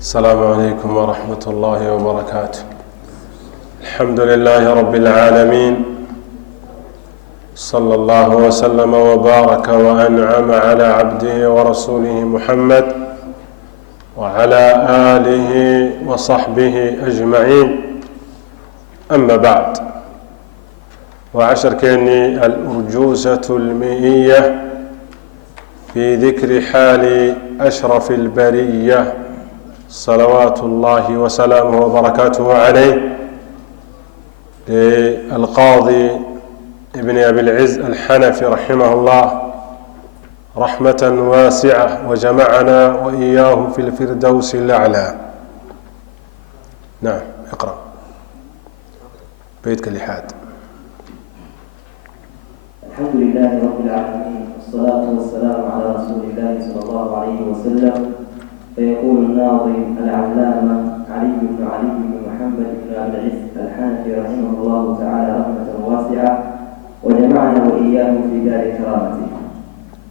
السلام عليكم ورحمة الله وبركاته. الحمد لله رب العالمين، صلى الله وسلم وبارك وأنعم على عبده ورسوله محمد وعلى آله وصحبه أجمعين. أما بعد، وعشر كأني الأرجوزة المئية في ذكر حال أشرف البرية صلوات الله وسلامه وبركاته عليه، للقاضي ابن أبي العز الحنفي رحمه الله رحمة واسعة، وجمعنا وإياه في الفردوس الأعلى. نعم، اقرأ بيتك اللحاد. الحمد لله رب العالمين، والصلاة والسلام على رسول الله صلى الله عليه وسلم. فيقول الناظم العلامة علي بن محمد بن أبي العز الحنفي رحمه الله تعالى رحمة واسعة، وجمعنا وإياه في دار كرامته.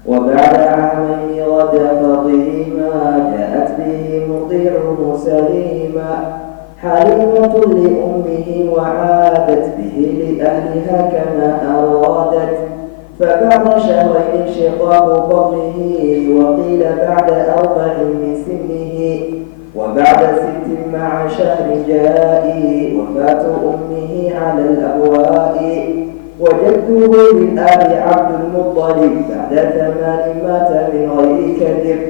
وبعد عامين غدا فضيما جاءت به مطيعه سليما، حليمة لأمه وعادت به لأهلها كما أرادت. فبعد شهرين انشقاق بطنه، وقيل بعد 4 من سنه، وبعد 6 مع شهر جائي وفاة أمه على الأبواء. وجده للآب عبد المطلب بعد 8 مات من غير كذب.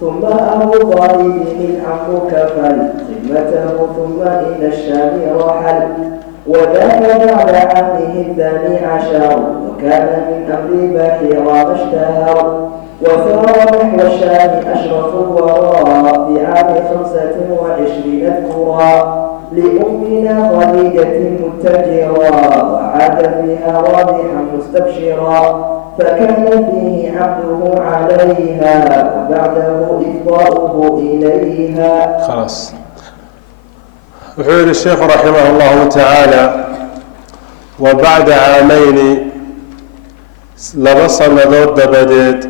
ثم أبو طالب العم كفل خدمته، ثم إلى الشام رحل، وذاك بعد عامه 12، وكان من أمر بحيرا ما اشتهر. وسار نحو الشام أشرف الورى في عام 25 اذكرا، لأمنا خديجة متجرا، وعاد فيها رابحا مستبشرا. فكان فيه عبده عليها، وبعده إفضاؤه إليها. خلاص. وحول الشيخ رحمه الله تعالى: وبعد عامين 2 سنdood dabadeed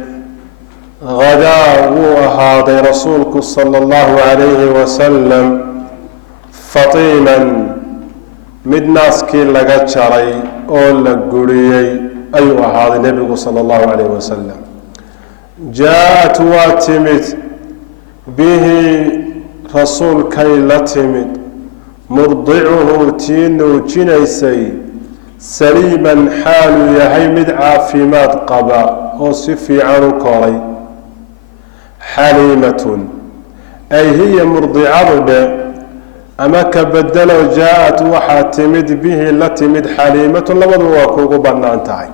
غadaa wuu ahaaday rasuulku salى اllahu عalayhi wasalam fatiiman mid naaskii laga jaray oo la guriyey ayuu ahaaday nebigu salى اllahu عalayh wasalam. jaa-at waa timid bihi rasuulkay la timid murdicuhu tii nuujinaysay saliiman xaaluu yahay mid caafimaad qaba oo si fiican u koray. xaliimatun ay hiya murdicadu dhe, ama ka bedelo jaa-at waxaa timid bihi la timid xaliimatun, labaduba waa kuugu bannaan tahay.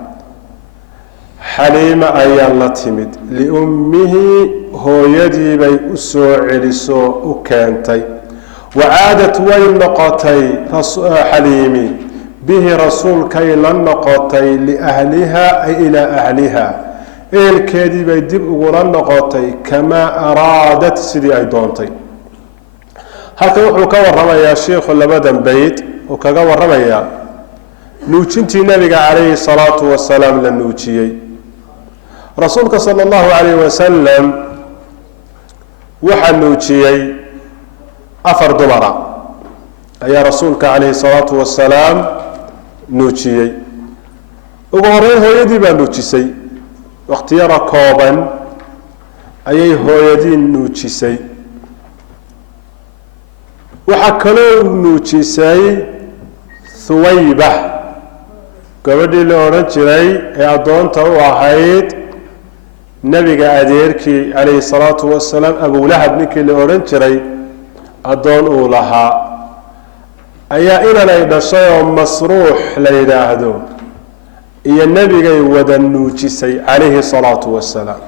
xaliima ayaa la timid liummihi, hooyadii bay u soo celiso u keentay. wacaadat way noqotay xaliimi bihi rasuulkay la noqotay liahliha ay ilaa ahliha, ehelkeedii bay dib ugula noqotay kamaa araadat sidii ay doontay. halkan wuxuu ka waramayaa sheikhu labadan beyt uu kaga waramayaa nuujintii nabiga calayhi salaatu wasalaam la nuujiyey. rasuulka sala allahu calayhi wasalam waxaa nuujiyey 4 dumara ayaa rasuulka calayhi salaatu wasalaam nuujiyey. ugu horeyn hooyadii baa nuujisay, wakhtiyara kooban ayay hooyadii nuujisay. waxaa kaloo nuujisay Thuwayba, gabadhii la odhan jiray ee addoonta u ahayd nebiga adeerkii calayhi salaatu wasalaam, abulahab ninkii la odhan jiray addoon uu lahaa, ayaa inanay dhashay oo masruux la yidhaahdo iyo nebigay wada nuujisay calayhi salaatu wasalaam.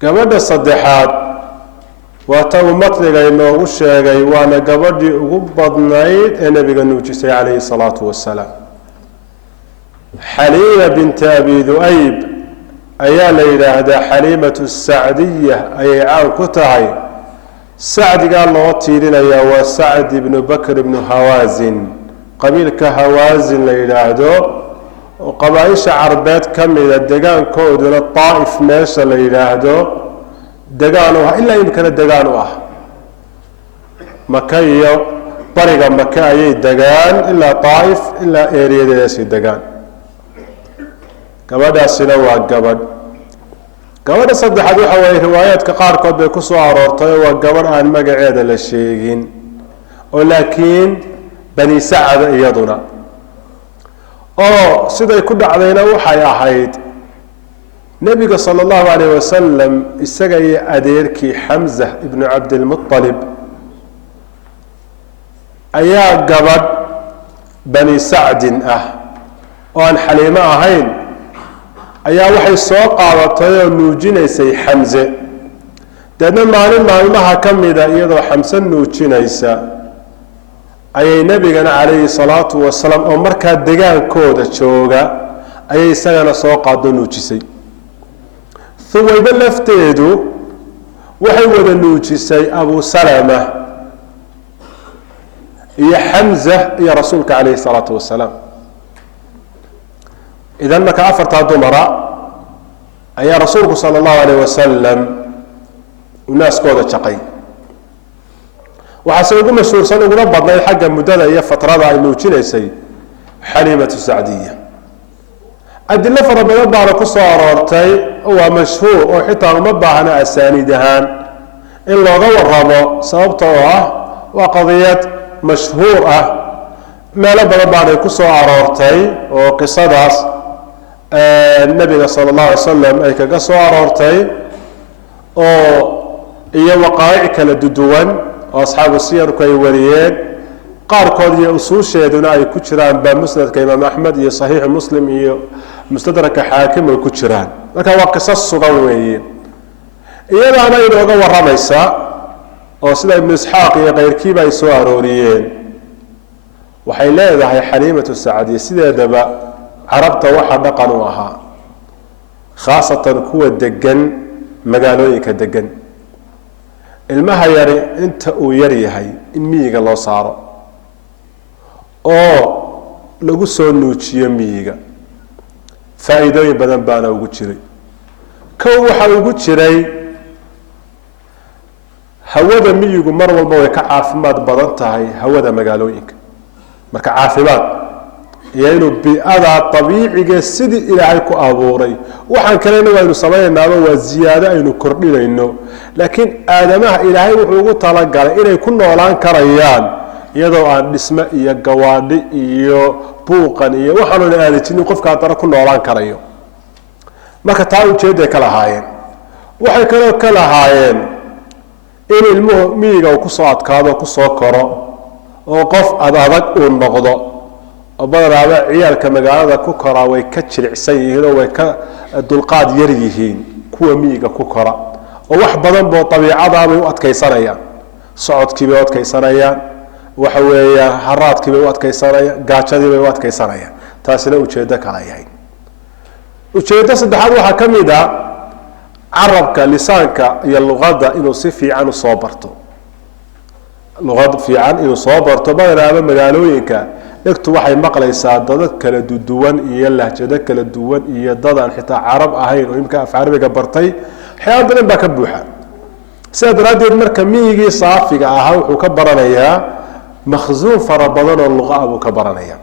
gabadha saddexaad waa ta uu matniga inoogu sheegay, waana gabadhii ugu badnayd ee nebiga nuujisay calayhi salaatu wasalaam. xaliima binti abi du'ayb ayaa la yidhaahdaa, xaliimatu sacdiya ayay caan ku tahay. sacdigaa loo tiirinayaa waa sacd ibnu bakr ibnu hawaasin, qabiilka hawaasin la yidhaahdo oo qabaaisha carbeed ka mida, degaankooduna daa'if meesha la yidhaahdo degaan u ah ilaa imikana degaan u ah maka iyo bariga maka ayay degaan ilaa Taa'if ilaa ereyadeedasi degaan gabadhaasina waa gabadha saddexaad waxa weeye riwaayaadka qaarkood bay ku soo aroortay waa gabadh aan magaceeda la sheegin oo laakiin bani Sacad iyaduna oo siday ku dhacdayna waxay ahayd nabiga sallallahu alayhi wasallam isaga iyo adeerkii Hamza ibn Abd al-Muttalib ayaa gabadh bani Sacd ah oo aan Xaliimo ahayn ayaa waxay soo qaadatay oo nuujinaysay Hamza dadna maalmaha kamida iyadoo Hamza nuujinaysa ayay nabigana calayhi salaatu wasalaam oo markaa degaankooda jooga ayay isagana soo qaado nuujisay Thuwayba lafteedu waxay wada nuujisay Abu Salama iyo Hamza iyo rasuulka calayhi salaatu wasalaam idan marka afarta dumara ayaa rasuulku sallallahu alayhi wasallam unaaskooda jaqay waxaa ugu mashhuursan ugu badnay xagga muddada iyo fatrada ay nuujinaysay Xaliimatu Sacdiya adilla fara badan baa ku soo aroortay waa mashhuur oo xitaa uma baahna asaaniid ahaan in looga warramo sababtoo ah waa qadiyad mashhuur ah meelo badan baa ku soo aroortay oo qisadaas nabiga sallallahu alayhi wasallam ay kaga soo aroortay oo iyo waqaa'ic kala duwan oo asxaabu siyarku ay wariyeen qaarkood iyo usuusheeduna ay ku jiraan ba musnadka imaam Ahmad iyo saxiix Muslim iyo mustadraka Xaakim ay ku jiraan marka waa qisas sugan weeyeen iyadaana inooga waramaysa oo sida ibn Isxaaq iyo qeyrkiiba ay soo arooriyeen waxay leedahay Xaliimatu Sacdiya sideedaba carabta waxa dhaqan u ahaa khaasatan kuwa degan magaalooyinka degan ilmaha yari inta uu yar yahay in miyiga loo saaro oo lagu soo nuujiyo miyiga faa'iidooyin badan baana ugu jiray waxa ugu jiray hawada miyigu mar walba way ka caafimaad badan tahay hawada magaalooyinka marka caafimaad iyo inuu bi'ada tabiiciga sidii ilaahay ku abuuray waxaan kalena waynu sameeynaaba waa ziyaado aynu kordhinayno laakiin aadamaha ilaahay wuxuu ugu tala galay inay ku noolaan karayaan iyadoo aan dhismo iyo gawaadhi iyo buuqan iyo waxaan aan jirin qofka dara ku noolaan karayo marka taa ujeeday kala haayeen waxay kala haayeen in ilmuhu miyiga uu ku soo adkaado ku soo koro oo qof adag uu noqdo badanaaba ciyaalka magaalada ku kora way ka jilicsan yihiin oo way ka dulqaad yar yihiin kuwa miyiga ku kora oo wax badan boo tabiicada bay u adkaysanayaan socodkii bay u adkaysanayaan waxa weeye haraadkii bay u adkaysanayaan gaajadii bay u adkaysanayaan taasina ujeedo kala yahay ujeedo saddexaad waxa kamid ah carabka lisaanka iyo luqadda inuu si fiican u soo barto luqad fiican inuu soo barto badanaaba magaalooyinka dhegtu waxay maqlaysaa dad kala duwan iyo lahjado kala duwan iyo dad aan xitaa carab ahayn oo imka af carabiga bartay xiyaan badan baa ka buuxa sida daraadeed marka miyigii saafiga ahaa wuxuu ka baranayaa makhzuun fara badan oo luqa ah buu ka baranayaa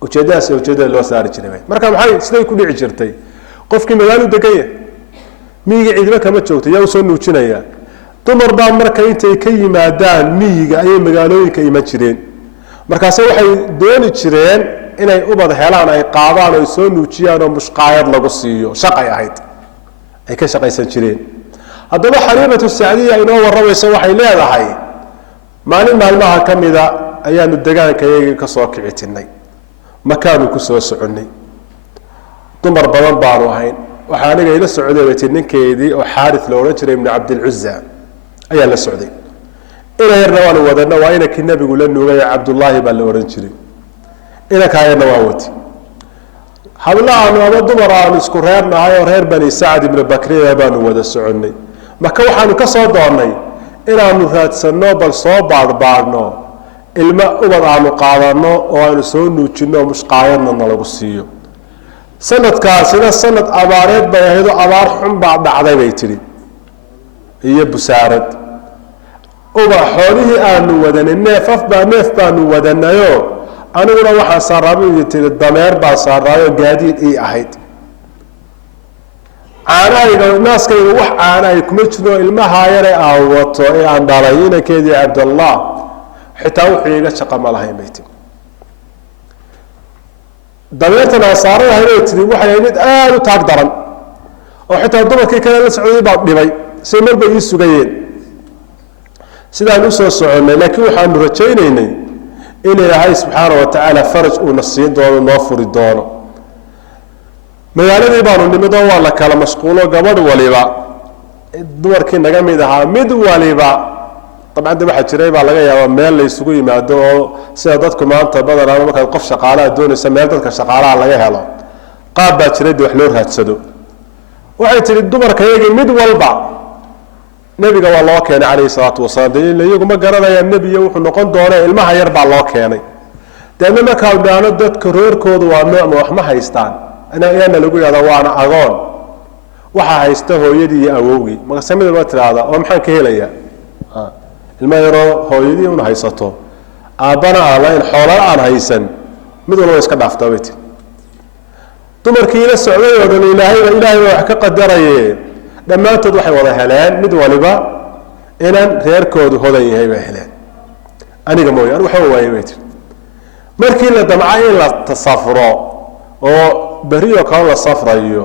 ujeedada loo saari jiray marka maxay siday ku dhici jirtay qofkii magaalo degan yahay miyigii cidba kama joogto yaa soo nuujinaya dumar baa marka intay ka yimaadaan miyiga ay magaalooyinka ima jireen markaas waxay dooni jireen inay ubad helaan ay qaadaan oo soo nuujiyaan oo mushqaayad lagu siiyo shaqay ahayd ay ka shaqaysan jireen haddaba Xaliimatu Sacdiya inoo waramayso waxay leedahay maalmaha kamida ayaanu deegaankayaga ka soo kicitinay makaanu ku soo soconay dumar badan baanu ahayn waxa aniga ila socday ninkeedii oo Xaarith la oran jiray ibn Abd al-Uzza ayaa la socday ila yarna waan wadana waa ina kii nabigu la nuugay Abdullah baa la oran jiray ila kaayna waa wati hablaanu ama dumar aan isku reernahay oo reer bani Sacd ibn Bakriya baanu wada soconay marka waxaanu ka soo doonay inaanu raadsano bal soo baadbaadno ilma ubad aanu qaadano oo aanu soo nuujino mushqaayadna lagu siiyo sanadkaasina sanad abaareed bay ahayd oo abaar xun baa dhacday bay tiri iyo busaarad uba xoolihii aanu wadanay neef baanu wadanayo aniguna waxaan saaraabay tiri dameer baa saaraayo gaadiid ii ahayd caanahayga naaskayga wax caanahay kuma jiro ilmaha yare aan wato ee aan dhalay inankeedii cabdallah xitaa wuxuu iga shaqo ma lahayn bay tiri dameertan aan saaranahay bay tiri waxay mid aada u taag daran oo xitaa dumarkii kale la socday baa dhibay si marba ii sugayeen sidaan usoo soconnay laakiin waxaanu rajaynaynay in ilaahay subxaana wa tacaala faraj uuna siin doono noo furi doono magaaladii baanu nimid oo waa la kala mashquulo gabadh waliba dumarkii naga mid ahaa mid waliba dabcan de waxaa jiray baa laga yaabaa meel la isugu yimaado oo sida dadku maanta badanaa markaad qof shaqaalaha doonaysa meel dadka shaqaalaha laga helo qaab baa jiray de wax loo raadsado waxay tihi dumarka iyagii mid walba nebiga waa loo keenay calayhi salaatu wasalaam dee iyagu ma garanayaan nebiya wuxuu noqon doona ilmaha yar baa loo keenay deedna markaa dhaano dadka reerkoodu waa noocma wax ma haystaan ayaana lagu yidhahda waana agoon waxaa haysta hooyadii iyo awowgii markaase mid walba tidhaahda oo maxaan ka helayaa ilma yaroo hooyadii una haysato aabbana aan lahayn xoolana aan haysan mid walba iska dhaaftaa bay tiri dumarkii la socday oo dhan ilaahay baa wax ka qadaraye dhammaantood waxay wada heleen mid waliba inaan reerkoodu hodan yahay bay heleen aniga mooye anigu waxba waayay bay tiri markii la damca in la tasafuro oo beriyo kale la safrayo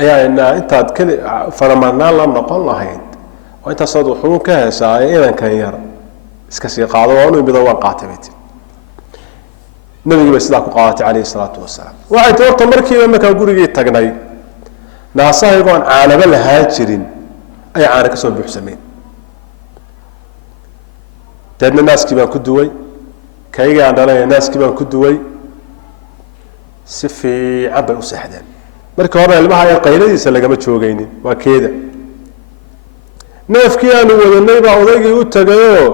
ayaa intaad faramanaan la noqon lahayd oo intaasood wuxuu ka heshaa inankan yar iska sii qaado waa inu mido waan qaatay bay tiri nabigii bay sidaa ku qaadatay calayhi salaatu wasalaam waxay tii horta markiiba markaan gurigii tagnay naasahaygoon caanaba lahaan jirin ay caana ka soo buuxsameen deedna naaskii baan ku duway kaygii aan dhalay naaskii baan ku duway si fiican bay u seexdeen markii hore ilmaha yar qayladiisa lagama joogaynin waa keeda neefkii aanu wadanay baa odaygii u tagayoo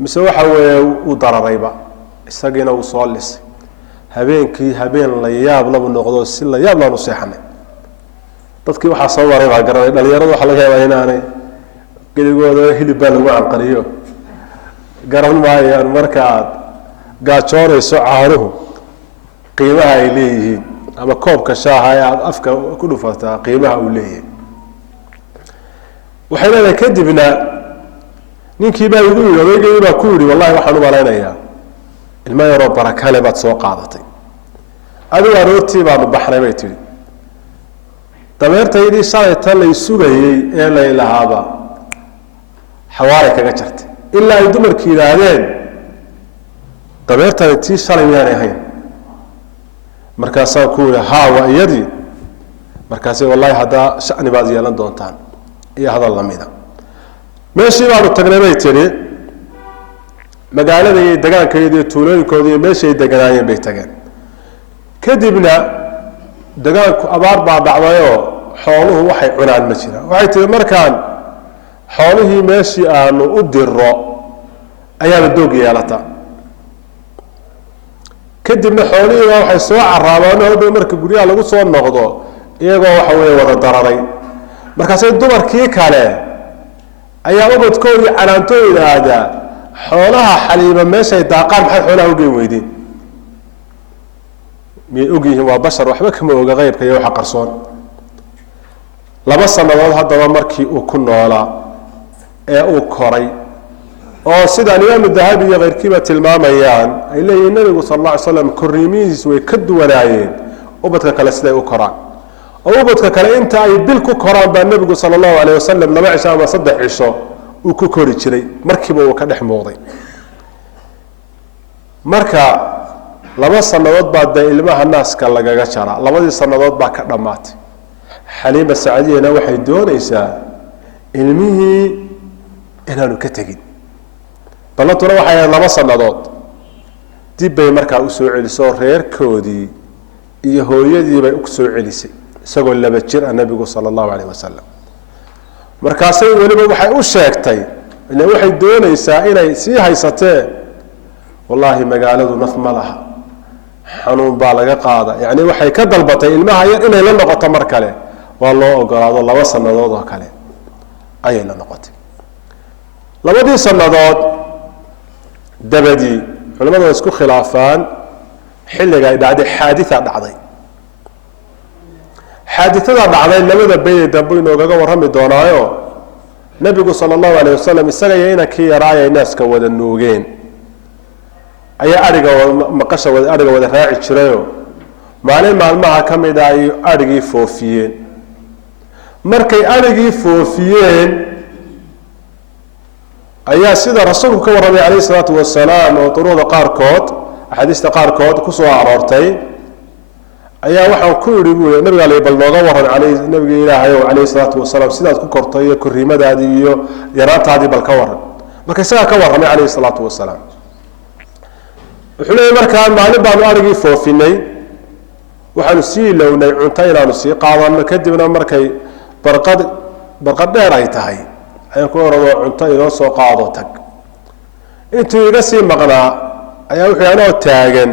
mise waxa weeye uu dararayba isagiina uu soo lisay habeenkii habeen la yaab labu noqdo si la yaab laanu seexanay dadkii waxaa soo maray baa garanay dhalinyaradu waxaa laga yaabaa inaanay geligooda hilib baa lagu canqariyo garan maayaan marka aad gaajoonayso caanuhu qiimaha ay leeyihiin ama koobka shaaha ee aada afka ku dhufataa qiimaha uu leeyahay waxay leedahay kadibna ninkii baa igu yidhi odaygii baa ku yidhi wallahi waxaan u malaynayaa ilmo yaroo barakale baad soo qaadatay adigu aroortii baanu baxnay bay tihi dameertaydii shalayta lay sugayey ee laylahaaba xawaalay kaga jartay ilaa ay dumarki yidhaahdeen dameertani tii shalay miyaanay ahayn markaasaan ku yidhi haa waa iyadii markaasay wallahi haddaa shani baad yeelan doontaan iyo hadal lamida meeshii baanu tagnay bay tihi magaalada iyo degaankeeda iyo tuulooyinkooda iyo meeshay deganaayeen bay tageen kadibna degaanku abaar baa dhacdayoo xooluhu waxay cunaan ma jiraan waxay tihi markaan xoolihii meeshii aanu u diro ayaaba doog yeelata kadibna xoolihiiba waxay soo caraabaan hadhow marka guryaha lagu soo noqdo iyagoo waxa weeye wada dararay markaasay dumarkii kale ayaa ubadkoodii canaantooyda aadaa xoolaha xaliiba meeshay daaqaan maxaad xoolaha ugeyn weydeen miyay ogyihiin waa bashar waxba kama oga qeybka iyo waxa qarsoon 2 sanadood haddaba markii uu ku noolaa ee uu koray oo sida imaam dahabi iyo qeyrkiiba tilmaamayaan ay leeyihiin nabigu sallallahu alayhi wasallam korriimihiis way ka duwanaayeen ubadka kale siday u koraan oo ubadka kale inta ay bil ku koraan baa nabigu sallallahu alayhi wasallam 2 cisho ama 3 cisho uu ku kori jiray markiiba uu ka dhex muuqday marka 2 sanadood baa ilmaha naaska lagaga jaraa 2 sanadood baa ka dhamaatay xaliima saacadiyana waxay doonaysaa ilmihii inaanu ka tagin balantuna waxay 2 sanadood dib bay markaa u soo celisay reerkoodii iyo hooyadii bay u soo celisay isagoo 2 jir ah nabigu sallallahu alayhi wasallam markaasay waliba waxay u sheegtay inay waxay doonaysaa inay sii haysatee wallahi magaaladu naf ma laha xanuun baa laga qaada yani waxay ka dalbatay ilmaha yar inay la noqoto mar kale waa loo ogolaado 2 sanadood oo kale ayay la noqotay labadii sanadood dabadii culimadu isku khilaafaan xilliga ay dhacday xaaditha dhacday xaadithada dhacday labada beeyay dambe inoogaga warrami doonaayo nabigu sala allahu alayh wasalam isaga iyo inankii yaraayay naaska wada nuugeen ayaa ariga wada raaci jirayo maalin maalmaha ka mid ah ay arigii foofiyeen markay arigii foofiyeen ayaa sida rasuulku ka warramay calayhi salaatu wasalaam oo duruuqda qaarkood axaadiista qaarkood ku soo aroortay ayaa waxaan ku yidhi buu nabiga alay bal nooga warran nabiga ilaahay oo calayhi salaatu wasalaam sidaad ku kortay iyo korriimadaadii iyo yaraantaadii bal ka warran marka isagaa ka warramay calayhi salaatu wasalaam wuxuu leeyahy markaa maalin baanu arigii foofinay waxaanu sii ilownay cunto inaanu sii qaadano kadibna markay barqad dheer ay tahay ayaan ku oradoo cunto inoo soo qaado tag intuu iga sii maqnaa ayaa wuxuu anoo taagan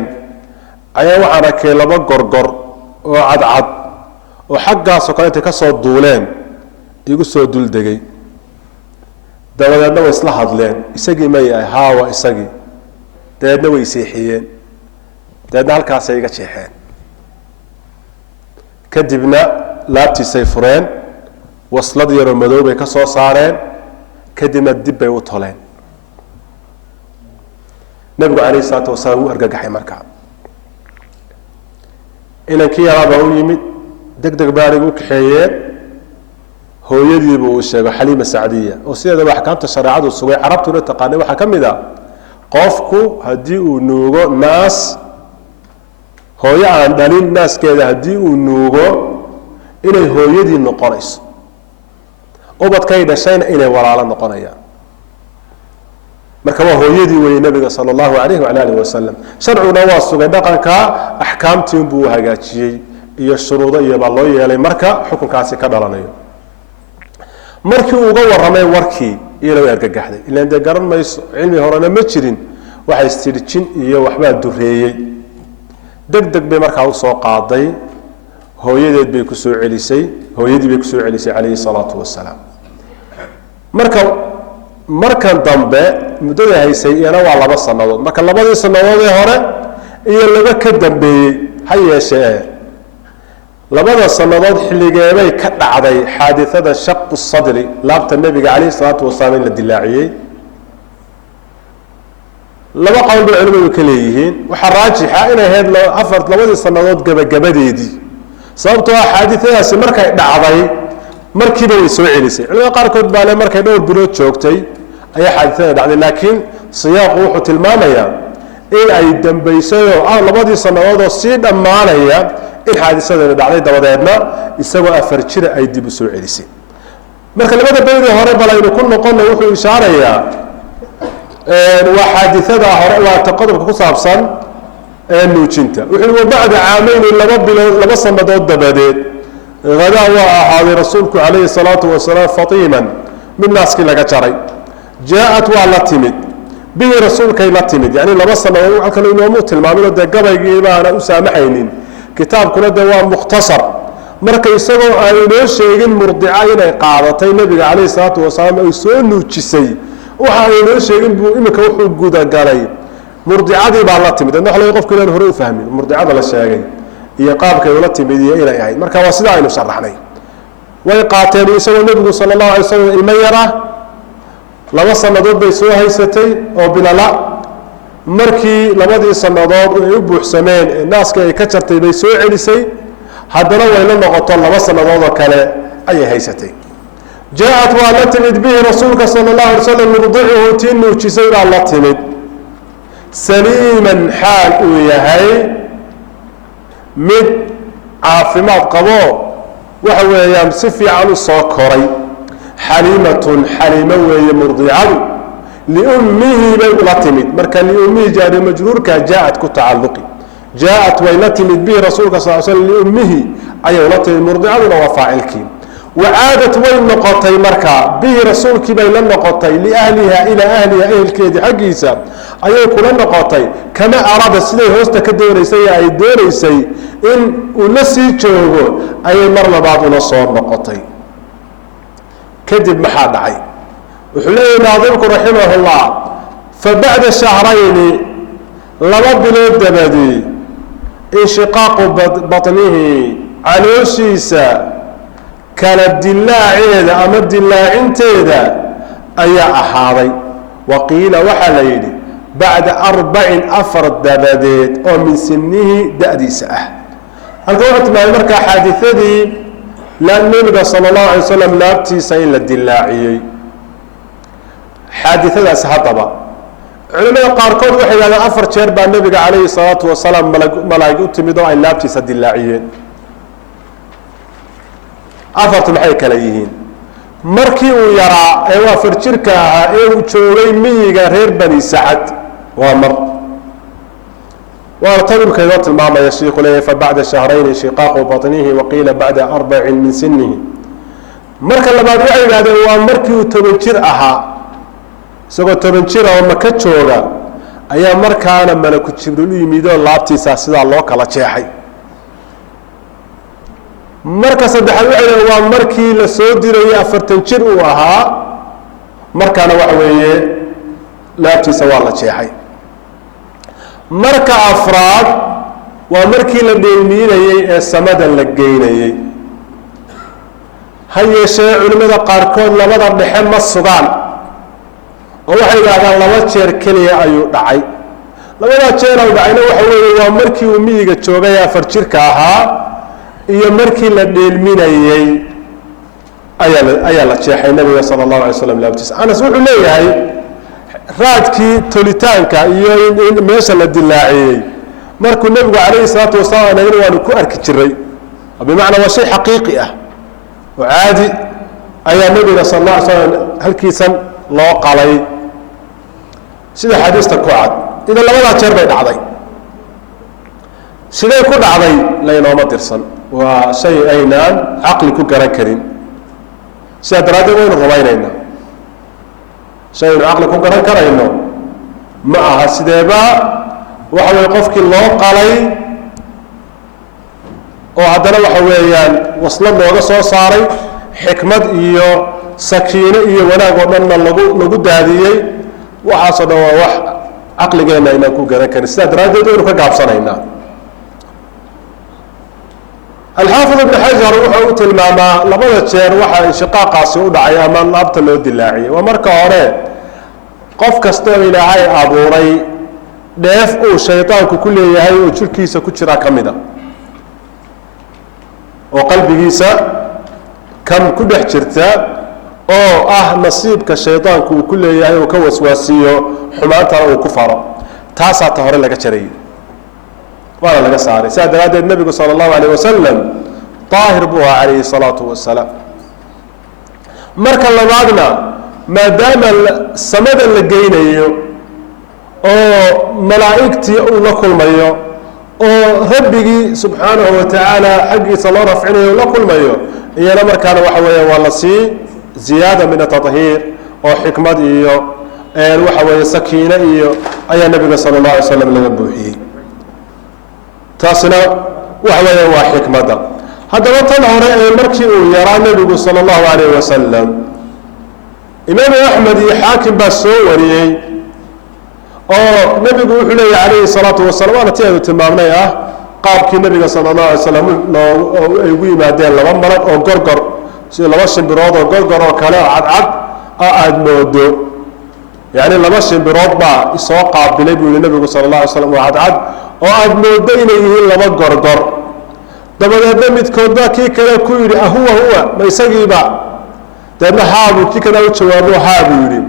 ayaa waxaan arkay laba gorgor oo cadcad oo xaggaasoo kale intay ka soo duuleen igu soo dul degay dabadeedna way isla hadleen isagii ma yahay haawa isagii dabeedna way seexiyeen dabeedna halkaasay iga jeexeen kadibna laabtiisay fureen waslad yaroo madow bay ka soo saareen kadibna dib bay u toleen nabigu calayhi salaatu wasalaam wuu argagaxay markaa inankii yaraabaa u yimid deg deg ba ariga u kaxeeyeen hooyadiibu uu sheego xaliima sacdiya oo sideedaba axkaamta shareecadu sugay carabtuna taqaanay waxaa ka mid ah qofku haddii uu nuugo naas hooyo aan dhalin naaskeeda haddii uu nuugo inay hooyadii noqonayso ubadkay dhashayna inay walaalo noqonayaan marka waa hooyadii weeye nabiga sala allahu alayhi wala alihi wasalam sharciguna waa sugay dhaqanka axkaamtii unbuu u hagaajiyey iyo shuruudo iyo baa loo yeelay marka xukunkaasi ka dhalanayo markii uu uga warramay warkii iyana way argagaxday ilaan dee garan mayso cilmi horena ma jirin waxay istiri jin iyo waxbaa dureeyey deg deg bay markaa usoo qaaday hooyadii bay kusoo celisay calayhi salaatu wasalaam markan dambe muddada haysay iyana waa 2 sanadood marka labadii sanadood ee hore iyo laba ka dambeeyey ha yeeshee labada sanadood xilligeebay ka dhacday xaadithada shaqu sadri laabta nabiga calayhi salaatu wasalaam in la dilaaciyey laba qowl bay culimadu ka leeyihiin waxaa raajixa inay ahayd labadii sanadood gabagabadeedii sababtoo ah xaadithadaasi markay dhacday markiiba way soo celisay culimada qaarkood baa le markay dhowr bilood joogtay ayaa xaadithada dhacday laakiin siyaaqu wuxuu tilmaamayaa in ay dambaysayoo labadii sanadood oo sii dhammaanaya in xaadisadeeda dhacday dabadeedna isagoo 4 jira ay dib u soo celisay marka labada beydii hore bal aynu ku noqonay wuxuu ishaarayaa waa xaadithada hore waa taqadubka ku saabsan nuujinta wuxuu wabacda caamayn 2 bilood 2 sanadood dabadeed غدا وأحاضي رسولك عليه الصلاة والسلام فطيما من ناس كي لغا جري جاءت والتمد به رسولك يلتمد يعني لما صلى halkan inoo tilmaamay da gabaygiiba aan u saamaxaynin kitaabkuna da waa mukhtasar marka isagoo ay inoo sheegin murdica inay qaadatay nabiga calayhi salaatu wasalaam ay soo nuujisay waxa ay inoo sheegin buu imika wuxuu guda galay murdicadii baa la timid waxa la qofku inaan hore u fahmin murdicada la sheegay iyo qaabkay ula timid iyo inay ahayd marka waa sida aynu sharaxnay way qaateen isagoo nabigu sallallahu alayhi wasallam ilma yara 2 sanadood bay soo haysatay oo bilala markii labadii sanadood ay u buuxsameen naaska ay ka jartay bay soo celisay haddana way la noqoto 2 sanadood oo kale ay haysatay جاءت والتمد به رسولك صلى الله عليه وسلم يرضعه تنو جسير الله تمد سليما حال ويهي mid caafimaad qabo waxa weeyaan si fiican u soo koray xaliimatun xaliima weeye murdicadu liummihi bay ula timid marka liummihi jaari majruurka jaa'at ku tacalluqi jaa'at way la timid bihi rasuulka sallallahu alayhi wasallam liummihi ayay ula timid murdicaduna waa faacilkii وعادت وين نقطي مركا به رسولك بين النقطي لأهلها إلى أهلها أهل كيد حقيسا أي كل النقطي كما أراد السيد هوستا كدوريسي أي دوريسي إن ونسي تشوغو أي مرة بعض نصور نقطي kadib maxaa dhacay wuxuu leeyahay naadimku raximahullah fabacda shahrayni laba bilood dabadii inshiqaaqu batnihi calooshiisa kala dilaaceeda ama dilaacinteeda ayaa ahaaday waqiila waxaa la yidhi bacda 4 dabadeed oo min sinihi da'diisa ah halka wuxuu tilmaamay markaa xaadithadii nabiga sala allahu alay wasalam laabtiisa in la dilaaciyey xaadithadaas haddaba culimada qaarkood waxay yidhahdeen 4 jeer baa nebiga calayhi salaatu wasalaam malaa'ig u timid oo ay laabtiisa dilaaciyeen afartu maxay kala yihiin markii uu yaraa ee waa 4 jirka ahaa ee uu joogay miyiga reer bani sacad waa mar waana tabibka inoo tilmaamaya shiikhu leeyahay fabacda shahrayni inshiqaaqu batnihi waqiila bacda 4 min sinihi marka labaad waxay yidhahdeen waa markii uu 10 jir ahaa isagoo 10 jira oo maka jooga ayaa markaana malaku jibriil u yimid oo laabtiisa sidaa loo kala jeexay marka saddexaad waxay yidhahdeen waa markii la soo dirayay 40 jir uu ahaa markaana waxa weeye laabtiisa waa la jeexay marka afraad waa markii la dheelmiinayey ee samada la geynayey ha yeeshee culimmada qaarkood labada dhexe ma sugaan oo waxay yidhahdaan 2 jeer keliya ayuu dhacay labadaa jeer uu dhacayna waxa weeye waa markii uu miyiga joogay 4 jirka ahaa iyo markii la dheelminayey ayaa la jeexay nabiga sala allahu alay wasalam laabtiisa anas wuxuu leeyahay raadkii tolitaanka iyo in meesha la dilaaciyey markuu nebigu calayhi salaatu wasalaam anagina waanu ku arki jiray bimacnaa waa shay xaqiiqi ah oo caadi ayaa nebiga sala allah alay slam halkiisan loo qalay sida xadiista ku cad idan labadaa jeer bay dhacday sidee ku dhacday laynooma dirsan waa shay aynaan caqli ku garan karin sidaa daraaddeed waynu rumaynaynaa shay aynu caqli ku garan karayno ma aha sideeba waxa weye qofkii loo qalay oo haddana waxa weeyaan waslad looga soo saaray xikmad iyo sakiino iyo wanaag oo dhanna lagu daadiyey waxaasoo dhan waa wax caqligeenna aynaan ku garan karin sidaa daraaddeed waynu ka gaabsanaynaa alxaafid ibn xajar wuxuu u tilmaamaa labada jeer waxaa inshiqaaqaasi u dhacay ama laabta loo dilaaciyey waa marka hore qof kastoo ilaahay abuuray dheef uu shaydaanku ku leeyahay oo jirkiisa ku jira ka mida oo qalbigiisa kan ku dhex jirta oo ah nasiibka shaydaanku uu ku leeyahay uu ka waswaasiiyo xumaantana uu ku faro taasaa ta hore laga jarayay waana laga saaray sidaa daraaddeed nebigu sala allahu alayh wasalam daahir buu ahaa calayhi salaatu wasalaam marka labaadna maadaama samada la geynayo oo malaa'igtii uu la kulmayo oo rabbigii subxaanahu watacaala xaggiisa loo rafcinayo la kulmayo iyana markaana waxa weeya waa la sii ziyaada min atadhiir oo xikmad iyo waxa weeye sakiino iyo ayaa nebiga sala allahu alay slam laga buuxiyey taasina waxa weeya waa xikmadda haddaba tan hore ee markii uu yaraa nebigu sala allahu alayh wasalam imaamu axmed iyo xaakim baa soo wariyey oo nebigu wuxuu leeyahy calayhi salaatu wasalam waana ti aynu tilmaamnay ah qaabkii nebiga sala allahu alay slam ay ugu yimaadeen 2 malag oo gorgor sida 2 shimbirood oo gorgor oo kale oo cadcad aada moodo yacni 2 shimbirood baa isoo qaabilay buu yihi nebigu sala allah alay slam oo cadcad oo aada moodo inay yihiin 2 gorgor dabadeedna midkoodba kii kale ku yidhi ahuwa huwa ma isagiiba deedna haabuu kii kale u jawaabo haabuu yidhi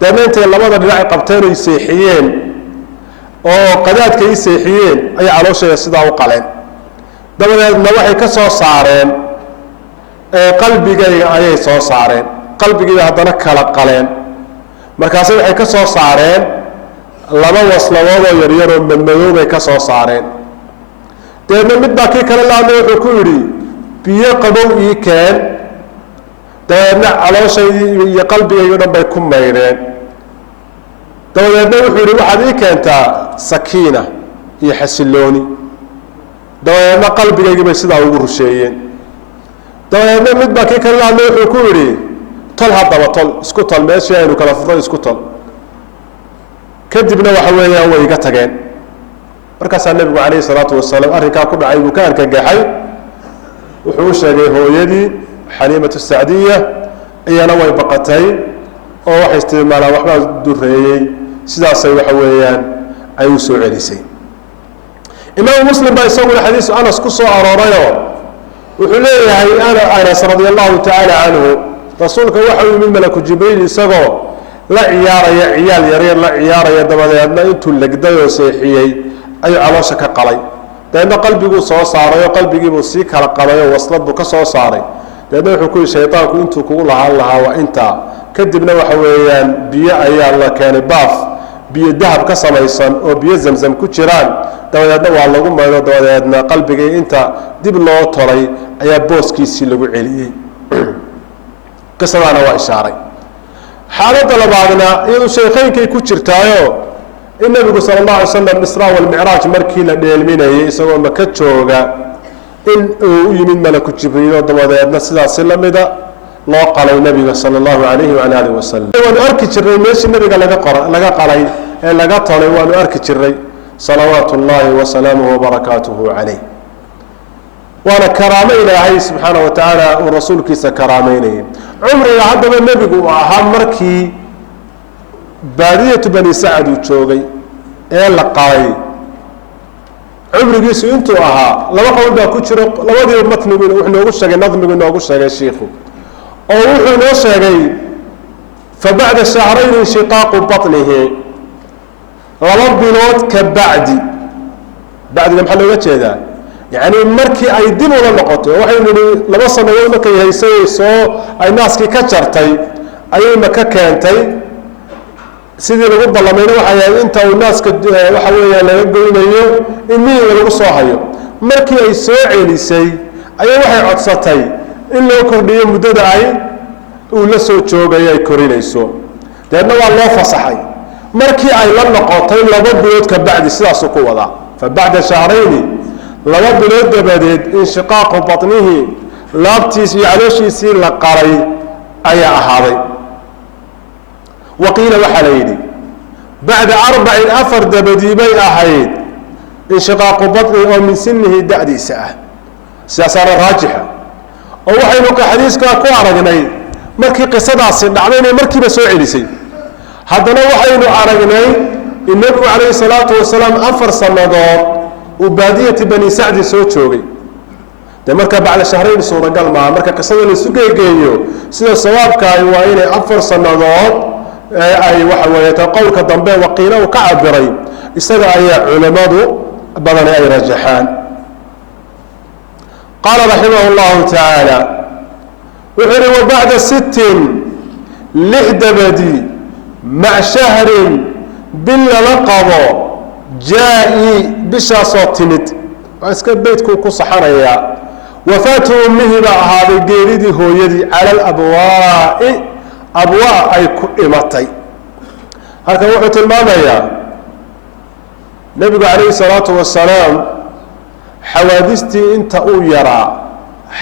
deedna intay labada dhinac qabteen ay seexiyeen oo qadaadka ay seexiyeen ayay calooshayda sidaa u qaleen dabadeedna waxay ka soo saareen qalbigayga ayay soo saareen qalbigiiba haddana kala qaleen markaase waxay ka soo saareen 2 wasladood oo yaryaroo madmadow bay ka soo saareen dabeedna mid baa kii kale laadna wuxuu ku yidhi biyo qabow ii keen dabeedna calooshaydii iyo qalbigaygo dhan bay ku maydheen dabadeedna wuxuu yidhi waxaad ii keentaa sakiina iyo xasilooni dabadeedna qalbigaygii bay sidaa ugu rusheeyeen dabadeedna mid baa kii kale laadna wuxuu ku yidhi tol haddaba tol isku tol meeshii aynu kala furo isku tol kadibna waxa weeyaan way iga tageen markaasaa nebigu calayhi salaatu wasalaam arrinkaa ku dhacay buu ka argagaxay wuxuu u sheegay hooyadii xaliimatu sacdiya iyana way baqatay oo waxay isticmaalaan waxbaa dureeyey sidaasay waxa weeyaan ay u soo celisay imaamu muslim baa isaguna xadiisu anas ku soo aroorayoo wuxuu leeyahay anas radi allahu tacaala canhu rasuulka waxa u yimid malaku jibriil isagoo la ciyaaraya ciyaal yaryar la ciyaaraya dabadeedna intuu legday oo seexiyey ayuu caloosha ka qalay dabeedna qalbiguu soo saaray oo qalbigiibuu sii kala qabay oo waslad buu ka soo saaray dabeedna wuxuu ku yihi shaydaanku intuu kugu lahaan lahaa waa intaa kadibna waxa weeyaan biyo ayaa la keenay baaf biyo dahab ka samaysan oo biyo zamzam ku jiraan dabadeedna waa lagu maydo dabadeedna qalbigii inta dib loo tolay ayaa booskiisii lagu celiyey qisadaana waa ishaaray xaaladda labaadna iyadu sheekeynkay ku jirtaayo in nabigu sala allahu alay slam israa walmicraaj markii la dheelminayay isagoo maka jooga in uu u yimid malaku jibriilo dabadeedna sidaasi lamida loo qalay nabiga sala allahu alayhi wala alihi wasalam waanu arki jirnay meeshii nabiga laga qalay ee laga tolay waanu arki jirnay salawaatu llahi wasalaamuhu wabarakaatuhu calayh waana karaamo ilaahay subxaana wa tacaala uu rasuulkiisa karaameynayay cumriga haddaba nebigu uu ahaa markii baadiyatu bani sacad uu joogay ee la qalay cumrigiisu intuu ahaa laba qowl baa ku jiro labadiiba matnigu wuxuu noogu sheegay nadmigu inoogu sheegay shiikhu oo wuxuu inoo sheegay fabacda shahrayni inshiqaaqu batnihi laba bilood ka bacdi bacdiga maxaa looga jeedaa yacni markii ay dib ula noqotay oo waxaynu nihi laba sanadood markay haysay soo ay naaskii ka jartay ayay maka keentay sidii lagu ballamayna waxay ahayd inta uu naaska waxa weeyaan laga goynayo in miyiga lagu soo hayo markii ay soo celisay ayay waxay codsatay in loo kordhiyo muddada ay uu la soo joogay ay korinayso deedna waa loo fasaxay markii ay la noqotay laba bilood ka bacdi sidaasuu ku wadaa fabacda shahrayni laba bilood dabadeed inshiqaaqu batnihi laabtiis iyo calooshiisii la qalay ayaa ahaaday waqiila waxaa la yidhi bacda 4 dabadii bay ahayd inshiqaaqu batnihi oo min sinihi da'diisa ah sidaasaana raajixa oo waxaynu xadiiskaa ku aragnay markii qisadaasi dhacday inay markiiba soo celisay haddana waxaynu aragnay in nebigu calayhi salaatu wasalaam 4 sannadood uu baadiyati bani sacdi soo joogay dee markaa bacda shahrayn suuragal maaha marka qisada la isu geegeeyo sida sawaabkaahi waa inay 4 sannadood ay waxa weeye ta qowlka dambe waqiila uu ka cabiray isaga ayaa culimadu badani ay rajaxaan qaala raximah llahu tacaala wuxuu yihi wabacda 6 dabadi mac shahrin bil lala qabo jaa-i bishaasoo timid waa iska beydkuu ku saxanayaa wafaatu ummihi baa ahaaday geeridii hooyadii cala alabwaa'i abwaa ay ku dhimatay halkan wuxuu tilmaamayaa nebigu calayhi salaatu wasalaam xawaadistii inta uu yaraa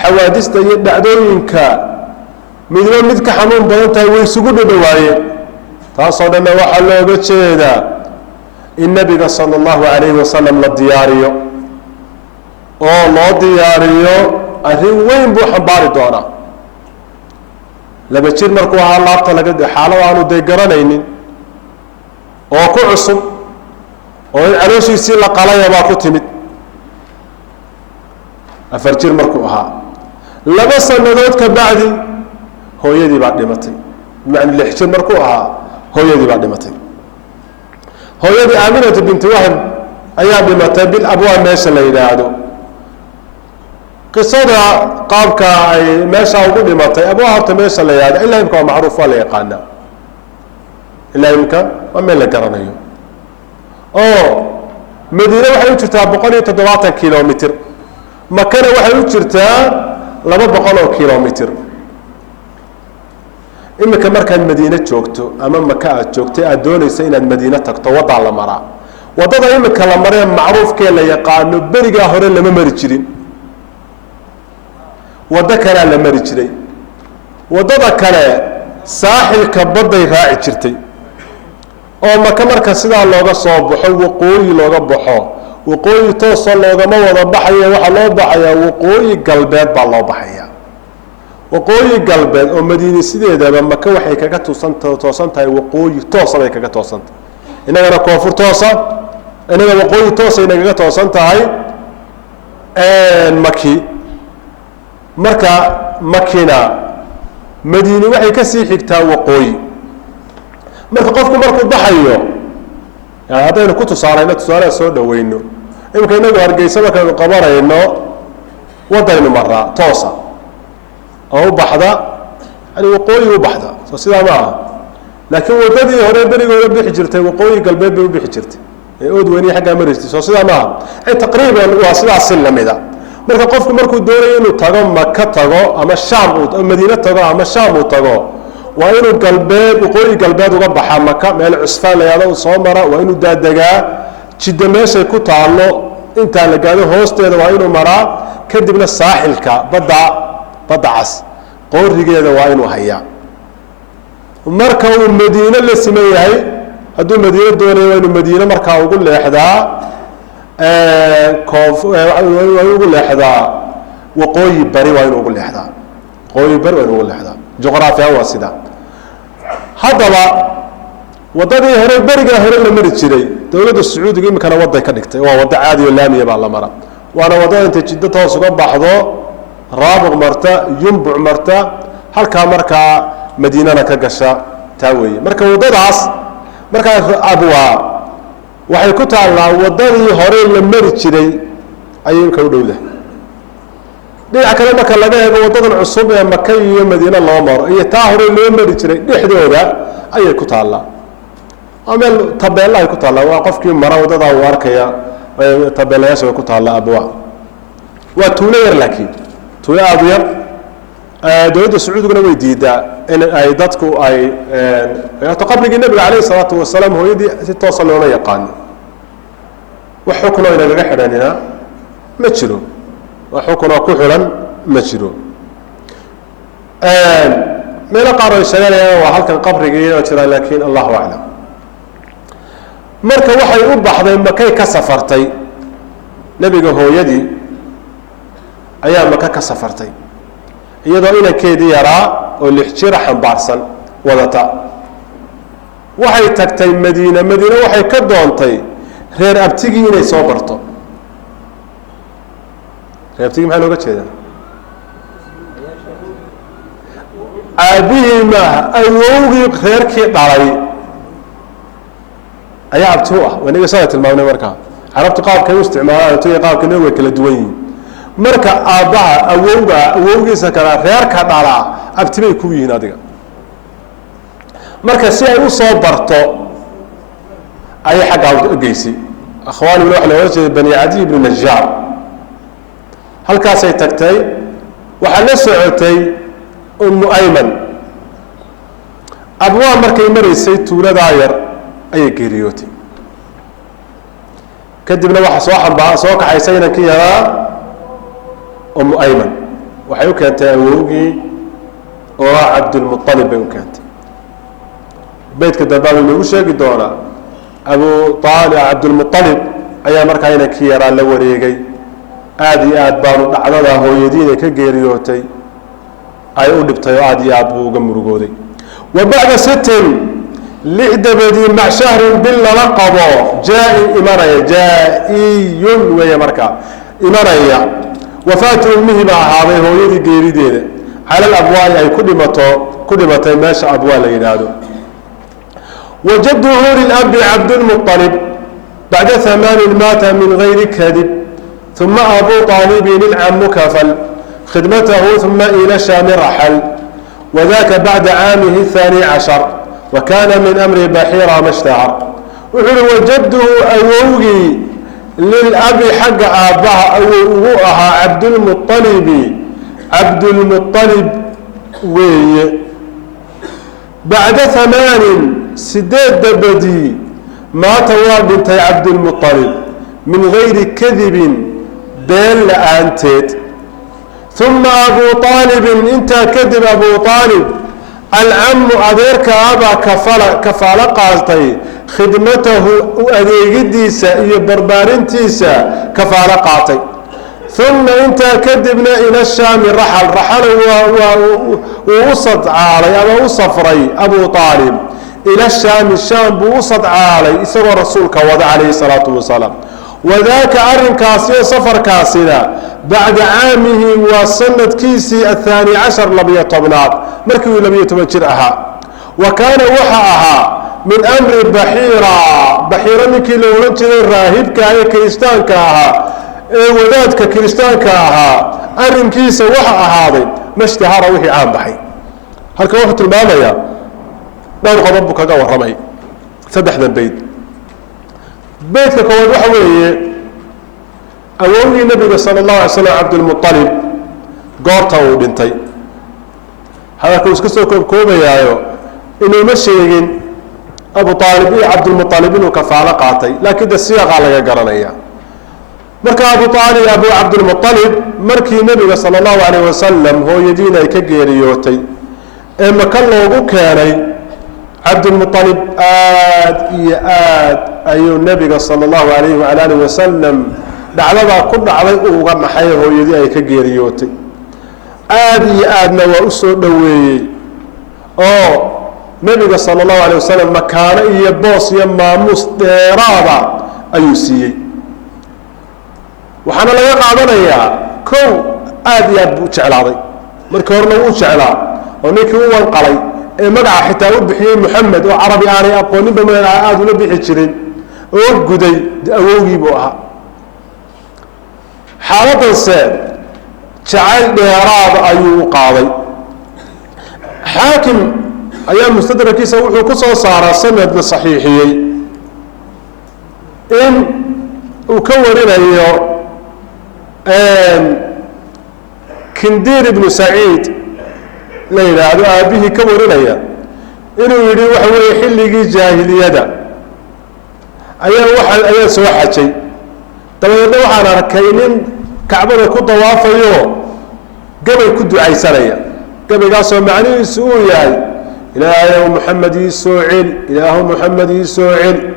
xawaadista iyo dhacdooyinka midba mid ka xanuun badan tahay way isugu dhadhawaayeen taasoo dhanna waxaa looga jeedaa in nebiga sala allahu calayhi wasalam la diyaariyo oo loo diyaariyo arrin weyn buu xambaari doonaa 2 jir markuu ahaa laabta laga xaalad aanu dee garanaynin oo ku cusub oo in calooshiisii la qalaya baa ku timid 4 jir markuu ahaa 2 sannadood ka bacdi hooyadii baa dhimatay bimacna 6 jir markuu ahaa hooyadii baa dhimatay hooyadii aaminatu binti wahb ayaa dhimatay bil abwaa meesha la yidhaahdo qisada qaabka ay meesha ugu dhimatay abwaa horta meesha la yidhahdo ilaa imka waa macruuf waa la yaqaanaa ilaa imka waa meel la garanayo oo madiine waxay u jirtaa 170 kilomitr makana waxay u jirtaa 200 kilomitr imika markaad madiine joogto ama maka aad joogtay aad doonaysa inaad madiine tagto wadaa la maraa wadada imika la maree macruufkee la yaqaano berigaa hore lama mari jirin waddo kalea la mari jiray waddada kale saaxilka badday raaci jirtay oo maka marka sidaa looga soo baxo waqooyi looga baxo waqooyi toosoo loogama wada baxaya waxaa loo baxayaa waqooyi galbeed baa loo baxaya waqooyi galbeed oo madiine sideedaba maka waxay kaga toosan tahay waqooyi toosa bay kaga toosan tahay inagana koonfur toosa inaga waqooyi toosay nagaga toosan tahay maki marka makina madiine waxay kasii xigtaa waqooyi marka qofku markuu baxayo yani haddaynu ku tusaalayno tusaalaha soo dhaweyno imika inagu hargeysa markaynu qabanayno wadaynu maraa toosa oo u baxda yani waqooyi u baxda soo sidaa ma aha laakiin waddadii hore berigooda bixi jirtay waqooyi galbeed bay u bixi jirtay ee ood weyniya xaggaa maristay soo sidaa ma aha taqriiban waa sidaas si lamida marka qofku markuu doonayo inuu tago maka tago ama shaam madiine tago ama shaam uu tago waa inuu galbeed waqooyi galbeed uga baxa maka meel cusfaan la yahdo soo mara waa inuu daadegaa jidda meeshay ku taalo intaa la gaado hoosteeda waa inuu maraa kadibna saaxilka badda cas qoorigeeda waa inuu hayaa marka uu madiine la siman yahay hadduu madiine doonayo waa inuu madiine markaa ugu leexdaa ugu leexdaa waqooyi bari waa inuu ugu leexdaa waqooyi bari waa inuu ugu leexdaa juqraafiyan waa sidaa haddaba waddadii hore berigaa hore la mari jiray dowladda sacuudiga iminkana waday ka dhigtay waa waddo caadi oo laamiya baa la mara waana waddada intay jidda toos uga baxdo raabuq marta yumbuc marta halkaa markaa madiinana ka gasha taa weeye marka waddadaas markaa abwaa waxay ku taallaa waddadii hore la mari jiray ayay imika u dhowda dhinac kale marka laga eego waddadan cusub ee maka iyo madiine loo maro iyo taa hore loo mari jiray dhexdooda ayay ku taallaa waa meel tabeella ay ku taallaa waa qofkii mara waddadaa uu arkaya tabeelayaasha way ku taallaa abwaa waa tuulo yar laakiin tuulo aada u yar dowladda sacuudiguna way diidaa in ay dadku ay qabrigii nebiga calayhi salaatu wasalaam hooyadii si toosa looma yaqaano wax xukunoo inagaga xidhanina ma jiro wax xukunoo ku xidhan ma jiro meelo qaar ay sheeganayaan waa halkan qabrigii oo jira laakiin allahu aclam marka waxay u baxday makay ka safartay nebiga hooyadii ayaa maka ka safartay iyadoo inankeedii yaraa oo 6 jira xambaarsan wadata waxay tagtay madiine waxay ka doontay reer abtigii inay soo barto reer abtigii maxaa looga jeedaa aabihii maaha awowgii reerkii dhalay ayaa abti u ah wanaga saa tilmaamnay markaa carabtu qaabkay u isticmaalaan abtiga qaabkana way kala duwan yihiin marka aabbaha awowgiisa kala reerka dhalaa abti bay ku yihiin adiga marka si ay u soo barto ayay xaggaa geysay akhwaani waxa la oran jiray bani cadi ibn najjar halkaasay tagtay waxaa la socotay ummu ayman abwaa markay maraysay tuuladaa yar ayay geeriyootay kadibna waxaa soo kaxaysay inankii yaraa ummu ayman waxay u keentay awowgii oo ah cabdulmualib bay u keentay beydka dambaa inoogu sheegi doonaa cabdulmualib ayaa markaa inankii yaraa la wareegay aada iyo aad baanu dhacdada hooyadiina ka geeriyootay ay u dhibtay oo aada iyo aad buu uga murugooday wa bacda 6 dabadii mac shahrin bil lala qabo jaa-in imanaya jaa-iyun weeye markaa imanaya wafaatu ummihi baa ahaaday hooyadii geerideeda cala alabwaa'i ay ku dhimatay meesha abwaa la yidhaahdo wajadduhu lilabi cabdulmualib bacda 8 maata min gayri kadib uma abu aalibin ilcamu kafal khidmatahu uma ila shaami raxal wadaka bacda caamihi 12 wakana min amri baxiira mashtahar wuxuu uhi wajadduhu awowgii lilabi xagga aabbaha awow ugu ahaa cabdulmualib weeye bacda 8 dabadii maata waa dhintay cabdulmualib min gayri kadibin been la-aanteed uma abu aalibin intaa kadib abu aalib العم أديرك أبا كفالة قالتي خدمته أديقديسة يبربارنتيسة كفالة قالتي ثم انت كذبنا إلى الشام رحل ووسط عالي أو وصفري أبو طالب إلى الشام بوسط عالي سوى رسولك وضع عليه الصلاة والسلام وذاك أرن كاسية صفر كاسية بعد عامه وسنة كيسي 12 لبية طبنات مركو لبية تبجرها وكان وحاها من أمر بحيرة منك لو ننتظر الراهب كاية كريستان كاها وذاتك كريستان كاها أرن كيسي وحاها هذا مشتهر وحي عام بحي هل كوحة المامية دور ربك قوة رمي سدحنا البيت بيتك كواد وحوي أولي النبي صلى الله عليه وسلم عبد المطلب قارته وبنتي هذا كوس كسر كوبا يايو إنه مشيين أبو طالب عبد المطلب إنه كفالة قاتي لكن السياق على قرنية مركا أبو طالب أبو عبد المطلب مركي النبي صلى الله عليه وسلم هو يدينا كجيريوتي إما كان له كاني عبد المطلب أيو النبي صلى الله عليه وعلى آله وسلم دعوة كل عليه وغمحيه هو يدي أي كجيريوتي آدنا وأسر دوي نبي صلى الله عليه وسلم مكان يبوس يما مسترابة أيوسي وحنا لا يقعدنا يا كو أبو شعلادي مركورنا وشعلا ونيك هو القلي مقع حتى وبحي محمد وعربي أنا أقول نبى من العاد ونبي حجرين وجدي أوجي بوها حالة السير شعل بيراب أيو قاضي حاكم أيام مستدرك يسوي قصة صار سند للصحيحي إن وكورنا إياه كندير بن سعيد ليلى أبيه كورنا إنه يريد وحوي حلقي جاهلية أيام سواحة شيء طبعا لو أنا ركينين كعبنا كنت وافيو قبل كنت عيسرية قبل قاسوا معني سويا إله محمد يسوعل إله محمد يسوعل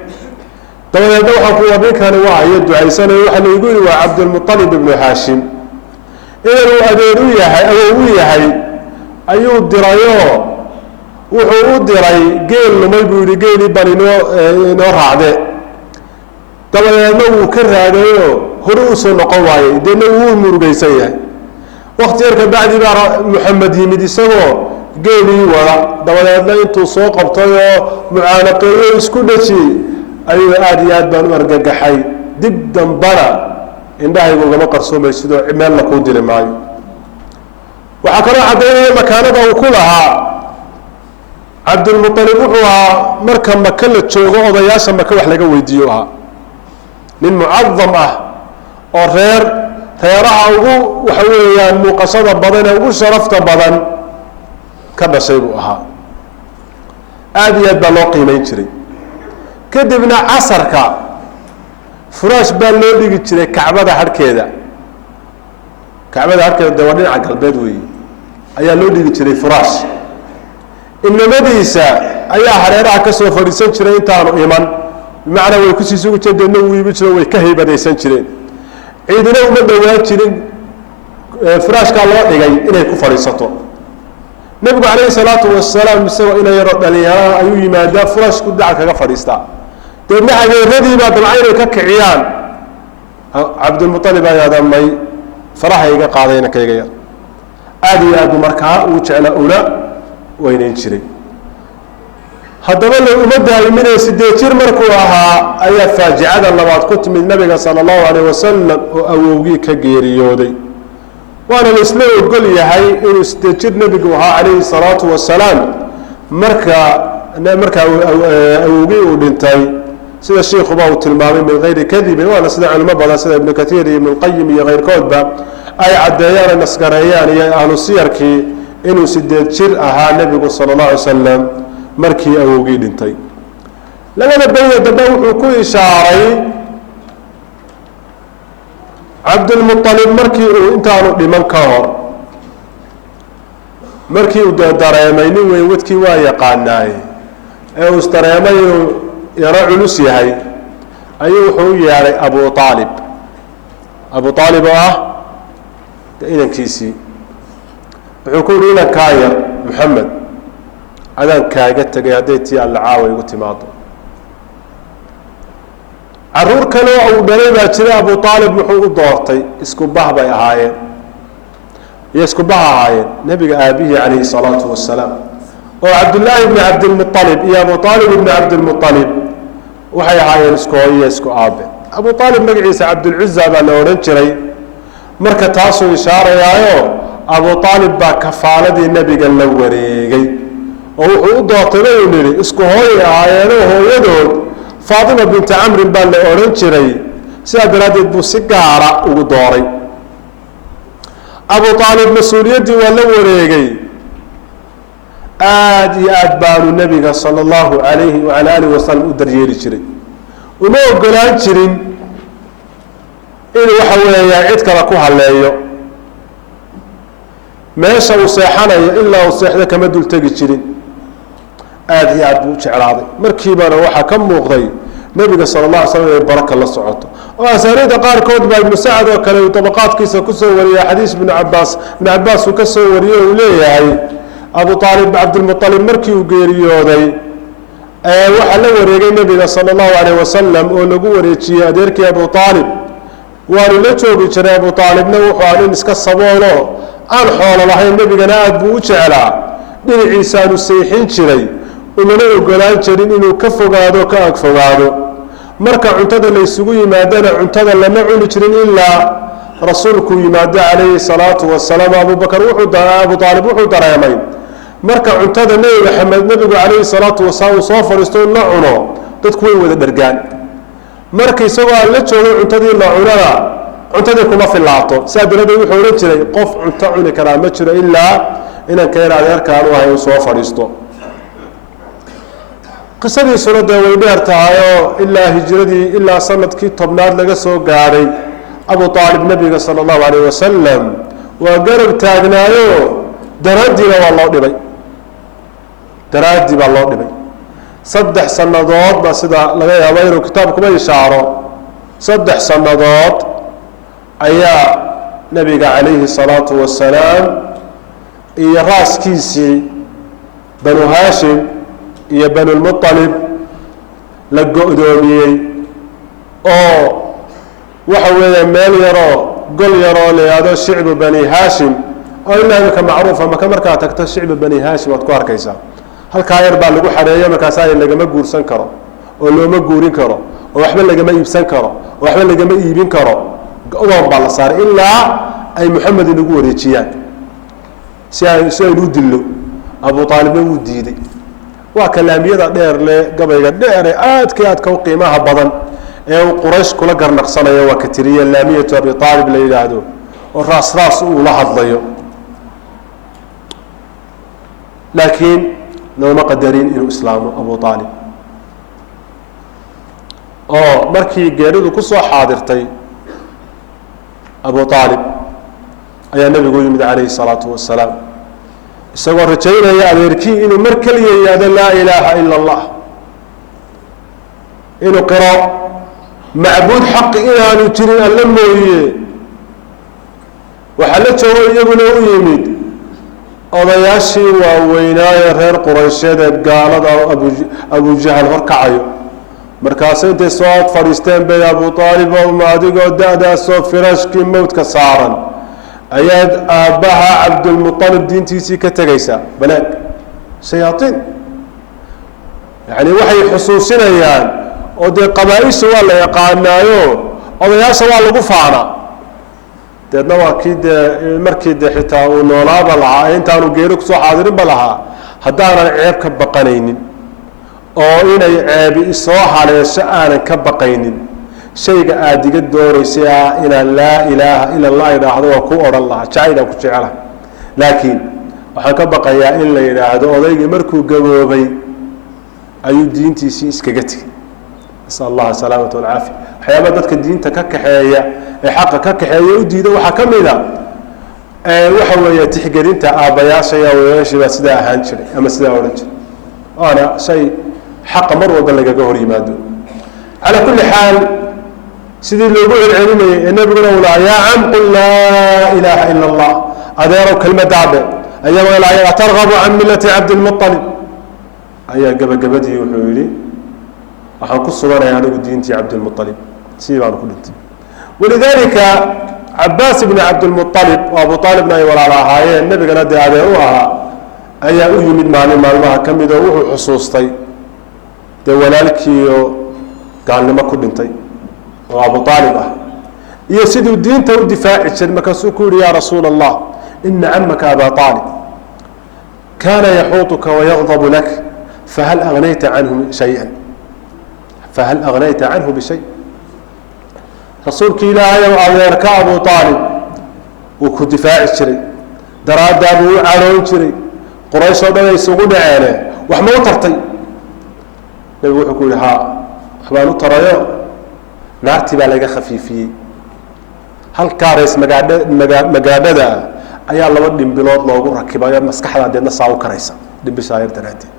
طبعا لو حكوا بك أنا واحد يدعو عيسانة وحنا يقول عبد المطلب بن هاشم إنه أديرويا أوويا أيو الدرايو وحو الدراي قيل لما يقول قيل بني نور عده طبعا لو كره هذا هروس نقواي دينه هو مرجيسيه وقت يركب بعد بقى محمد يمدي سوا قيلي ورا طبعا انتو سو قبطيو معانقيه اسكو دشي ايو اديات بان ارغغخاي دب دنبرا indhahaygu gama qarsoomay sidoo meel la ku dilay maayo waxa kale cadeeyay makaanada uu ku lahaa Abdul Muttalib wuxuu marka Makka la joogo odayaasha Makka wax laga weydiiyo nin mu'azzam oo reeraha ugu waxa weeyaan muuqashada badan ee ugu sharafta badan ka dhashay buu ahaa aad iyo aad baa loo qiimeyn jiray kadibna casarka furash baa loo dhigi jiray Kacbada harkeeda waa dhinaca galbeed weey ayaa loo dhigi jiray furash inamadiisa ayaa hareeraha ka soo fadhiisan jiray intaanu iman macna way ku sii sugu jeedeen uu iibi jiray way ka heybadaysan jireen ciidina uma dhawaan jirin furashka loo dhigay inay ku fadhiisato nabigu calayhi salaatu wassalaam isagoo inay yaro dhalinyaro ayuu yimaadaa furashku dhaca kaga fadhiistaa deedna adeeradii baa dabcaynay ka kiciyaan Abdul Muttalib ayaa damay farahayga qaadayna kayga yar aad iyo aad markaa uu jeclaa una weynayn jiray haddaba la umada ayminay sidee jir markuu ahaa ayaa faajicada labaad ku timid nabiga sallallahu alayhi wasallam oo awowgii ka geeriyooday waana la isla ogol yahay inuu sidee jir nabigu ahaa alayhi salaatu wasalaam marka awowgii uu dhintay sida sheekhu baa uu tilmaamay min geyri kadib waana sida culimo badan sida ibn kathir iyo ibn qayyim iyo geyrkoodba ay cadeeyaan nasgareeyaan iyo ahlu siyarkii inuu sidee jir ahaa nabigu sallallahu alayhi wasallam markii awowgii dhintay labada bayda dambe wuxuu ku ishaaray Abdul Muttalib markii uu intaanu dhiman ka hor markii uu dareemay nin weyn wadkii waa yaqaanaay ee uu dareemay inuu yaro culus yahay ayuu wuxuu u yeedhay abu aalib oo ah inankiisii wuxuu ku yidhi inankaa yar maxamed adaan kaaga tegay hadday tii alla caawa igu timaado caruur kale oo uu dhalay baa jiray abu aalib muxuu u doortay isku bah bay ahaayeen iyo isku bah ahaayeen nebiga aabihii calayhi salaatu wasalaam oo cabdullaahi ibni cabdilmualib iyo abu aalib ibni cabdilmualib waxay ahaayeen isku hooyo isku aabe abu aalib magaciisa cabdulcuza baa la odhan jiray marka taasuu ishaarayaayo abu aalib baa kafaaladii nebiga la wareegay oo wuxuu u doortay bayuu nidhi isku hooyay ahaayeenoo hooyadood faatima binti camrin baa la odhan jiray sidaa daraaddeed buu si gaara ugu dooray abu aalib mas-uuliyaddii waa la wareegay aada iyo aad baanu nebiga sala allahu calayhi wacala alihi wasalam u daryeeli jiray uma ogolaan jirin inuu waxa weeya cid kale ku halleeyo meesha uu seexanayo ilaa uu seexda kama dul tegi jirin aada iyo aad buu u jeclaaday markiibana waxaa ka muuqday nebiga sala allah alay slam inay baraka la socoto oo asaaniidda qaarkood baa ibnu sacad oo kale uu dabaqaadkiisa kusoo wariyay xadiis ibnu cabaas uu ka soo wariyey uu leeyahay abu aalib cabdilmualib markii uu geeriyooday waxaa la wareegay nebiga sala allahu alayh wasalam oo lagu wareejiyey adeerkii abu aalib waanu la joogi jiray abu aalibna wuxuu ah nin iska saboolo aan xoolo lahayn nebigana aada buu u jeclaa dhinaciisaanu seexin jiray umana ogolaan jirin inuu ka fogaado ka ag fogaado marka cuntada la ysugu yimaadana cuntada lama cuni jirin ilaa rasuulkuu yimaado calayhi salaatu wasalaam abu aalib wuxuu dareemay marka cuntada nebi maxamed nebigu calayhi salaatu wasalaam uu soo fadhiisto in la cuno dadku way wada dhergaan marka isagoo aan la joogin cuntadii la cunana cuntadii kuma filaato sidaa daradeed wuxuu odhan jiray qof cunto cuni karaa ma jiro ilaa inanka yar adeerkaan u ahay uu soo fadhiisto qisadiisuna dee way dheer tahayoo ilaa hijiradii ilaa sanadkii 10aad laga soo gaadhay abu aalib nebiga sala allahu alayh wasalam waa garab taagnaayo daraaddiina waa loo dhibay daraaddii baa loo dhibay 3 sannadood baa sida laga yaabo inuu kitaabkuba ishaaro 3 sannadood ayaa nebiga calayhi salaatu wasalaam iyo raaskiisii banu haashim iyo banulmualib la go-doomiyey oo waxa weeya meel yaroo gol yaroo la yihahdo shicbu bani haashim oo ilaa imika macruufa maka markaa tagto shicbu bani haashim waad ku arkaysaa halkaa yar baa lagu xareeyo markaasaa lagama guursan karo oo looma guurin karo oo waxba lagama iibsan karo oo waxba lagama iibin karo odoon baa la saaray ilaa ay muxamed inagu wareejiyaan si aynu u dillo abu aalibna wuu diiday waa kalaamiyada dheer le gabayga dheere aadka aadka u qiimaha badan ee uu quraysh kula garnaqsanayo waa ka tiriye laamiyatu abi aalib la yidhaahdo oo raas uu la hadlayo laakiin looma qadarin inuu islaamo abu aalib oo markii geeridu ku soo xaadirtay abu aalib ayaa nebigu u yimid calayhi salaatu wasalaam isagoo rajaynaya adeerkii inuu mar keliya yihahdo laa ilaaha ila allah inuu qiro macbuud xaqi inaanu jirin alla mooye waxaa la joogo iyaguna u yimid odayaashii waaweynaaye reer quraysheed ee gaalada abujahal horkacayo markaasay intay soo ag fadhiisteen bay abu aalib oma adigoo da-daasoo firaashkii mowdka saaran ayaad aabbaha cabdulmualib diintiisii ka tegaysaa balaag shayaaiin yani waxay xusuusinayaan oo dee qabaa-isha waa la yaqaanaayo odayaasha waa lagu faanaa deedna waa kii dee markii dee xitaa uu noolaaba lahaa intaanu geeri kusoo xaadirinba lahaa haddaanan ceeb ka baqanaynin oo inay ceebi isoo haleesho aanan ka baqaynin shayga aada iga doonaysay ah inaan laa ilaaha ila allah idhaahdo waa ku odhan lahaa jacaydaan ku jecelaha laakiin waxaan ka baqayaa in la yidhaahdo odaygii markuu gaboobay ayuu diintiisii iskaga tegay nasal allah asalaamata walcaafiya waxyaaba dadka diinta ka kaxeeya ee xaqa ka kaxeeya u diida waxaa ka mid a waxa weeye tixgelinta aabbayaasha iyo awoowayaashii baa sidaa ahaan jiray ama sidaa odhan jiray waana shay xaqa mar walba lagaga hor yimaado calaa kulli xaal sidii loogu celcelinayay ee nebiguna uu lahaa yaa cam qul laa ilaaha ila allah adeerow kelmadaabe ayagoo laaya atargabu can millati cabdilmualib ayaa gabagabadii wuxuu yidhi waxaan ku suganaya anigu diintii cabdilmualib sidii baanu ku dhintay walidaalika cabaas ibni cabdilmualib oo abu aalibna ay walaala ahaayeen nebigana dee adeer u ahaa ayaa u yimid maalin maalmaha ka mid oo wuxuu xusuustay dee walaalkiioo gaalnimo ku dhintay oo abu aalib ah iyo siduu diinta u difaaci jiray markaasuu ku yihi yaa rasuula allah ina camaka aba aalib kaana yaxuutuka wayaqdabu lak fahal agnayta canhu shaya fahal agnayta canhu bishay rasuulki ilaahay ow adeerka abu aalib wuu ku difaaci jiray daraaddaa buu u caroon jiray quraysh oo dhan ay isugu dhaceene wax ma u tartay nebigu wuxuu ku yihi haa waxbaan u tarayo naartii baa laga khafiifiyey halkaa rees magaadhada ayaa 2 dhimbilood loogu rakibayo maskaxda deedna saa u karaysa dhimbishaayar daraaddeed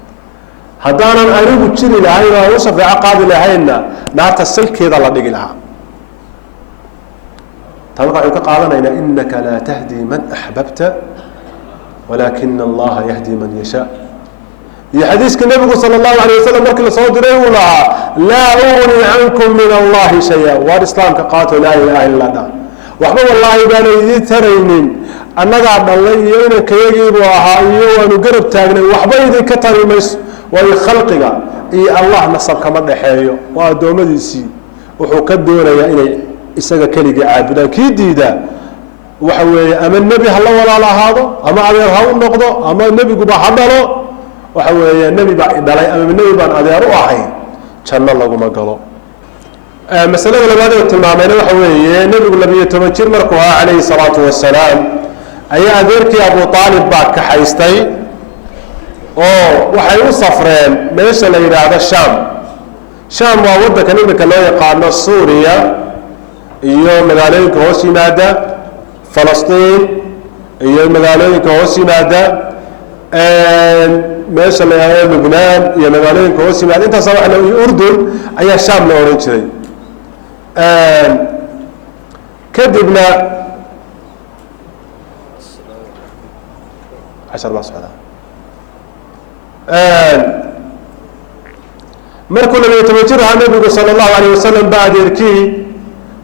haddaanan anigu jiri lahayn oo u shafeeco qaadi lahaynna naarta salkeeda la dhigi lahaa taa marka waxaynu ka qaadanaynaa inaka laa tahdii man axbabta walaakina allaha yahdi man yashaa iyo xadiiska nebigu sala allahu alayh wasalam markii lasoo diray uu lahaa laa ugni cankum min allahi shaya waar islaamka qaato laa ilaha illa allah waxba wallaahi baana idiin taraynin annagaa dhallay iyo inankayagiibuu ahaa iyo waanu garab taagnay waxba idinka tari mayso waayo khalqiga iyo allah nasab kama dhaxeeyo waa addoommadiisii wuxuu ka doonayaa inay isaga keligii caabudaan kii diidaa waxa weeye ama nebi ha la walaal ahaado ama adeer ha u noqdo ama nebiguba ha dhalo waxa weeye nebi baa dhalay ama nebi baan adeer u ahay janno laguma galo masalada labaad ee tilmaamayna waxa weeye nebigu 12 jir markuu ahaa calayhi salaatu wasalaam ayaa adeerkii abu aalib baa kaxaystay oo waxay u safreen meesha la yidhaahdo sham sham waa waddankan iminka loo yaqaano suuriya iyo magaalooyinka hoos yimaada falastiin iyo magaalooyinka hoos yimaada meesha la yidhahdo lubnaan iyo magaalooyinka hoos yimaada intaasa waa iyo urdun ayaa sham la odhan jiray kadibna markuu 12 jir ahaa nebigu sala allahu alayh wasalam ba adeerkii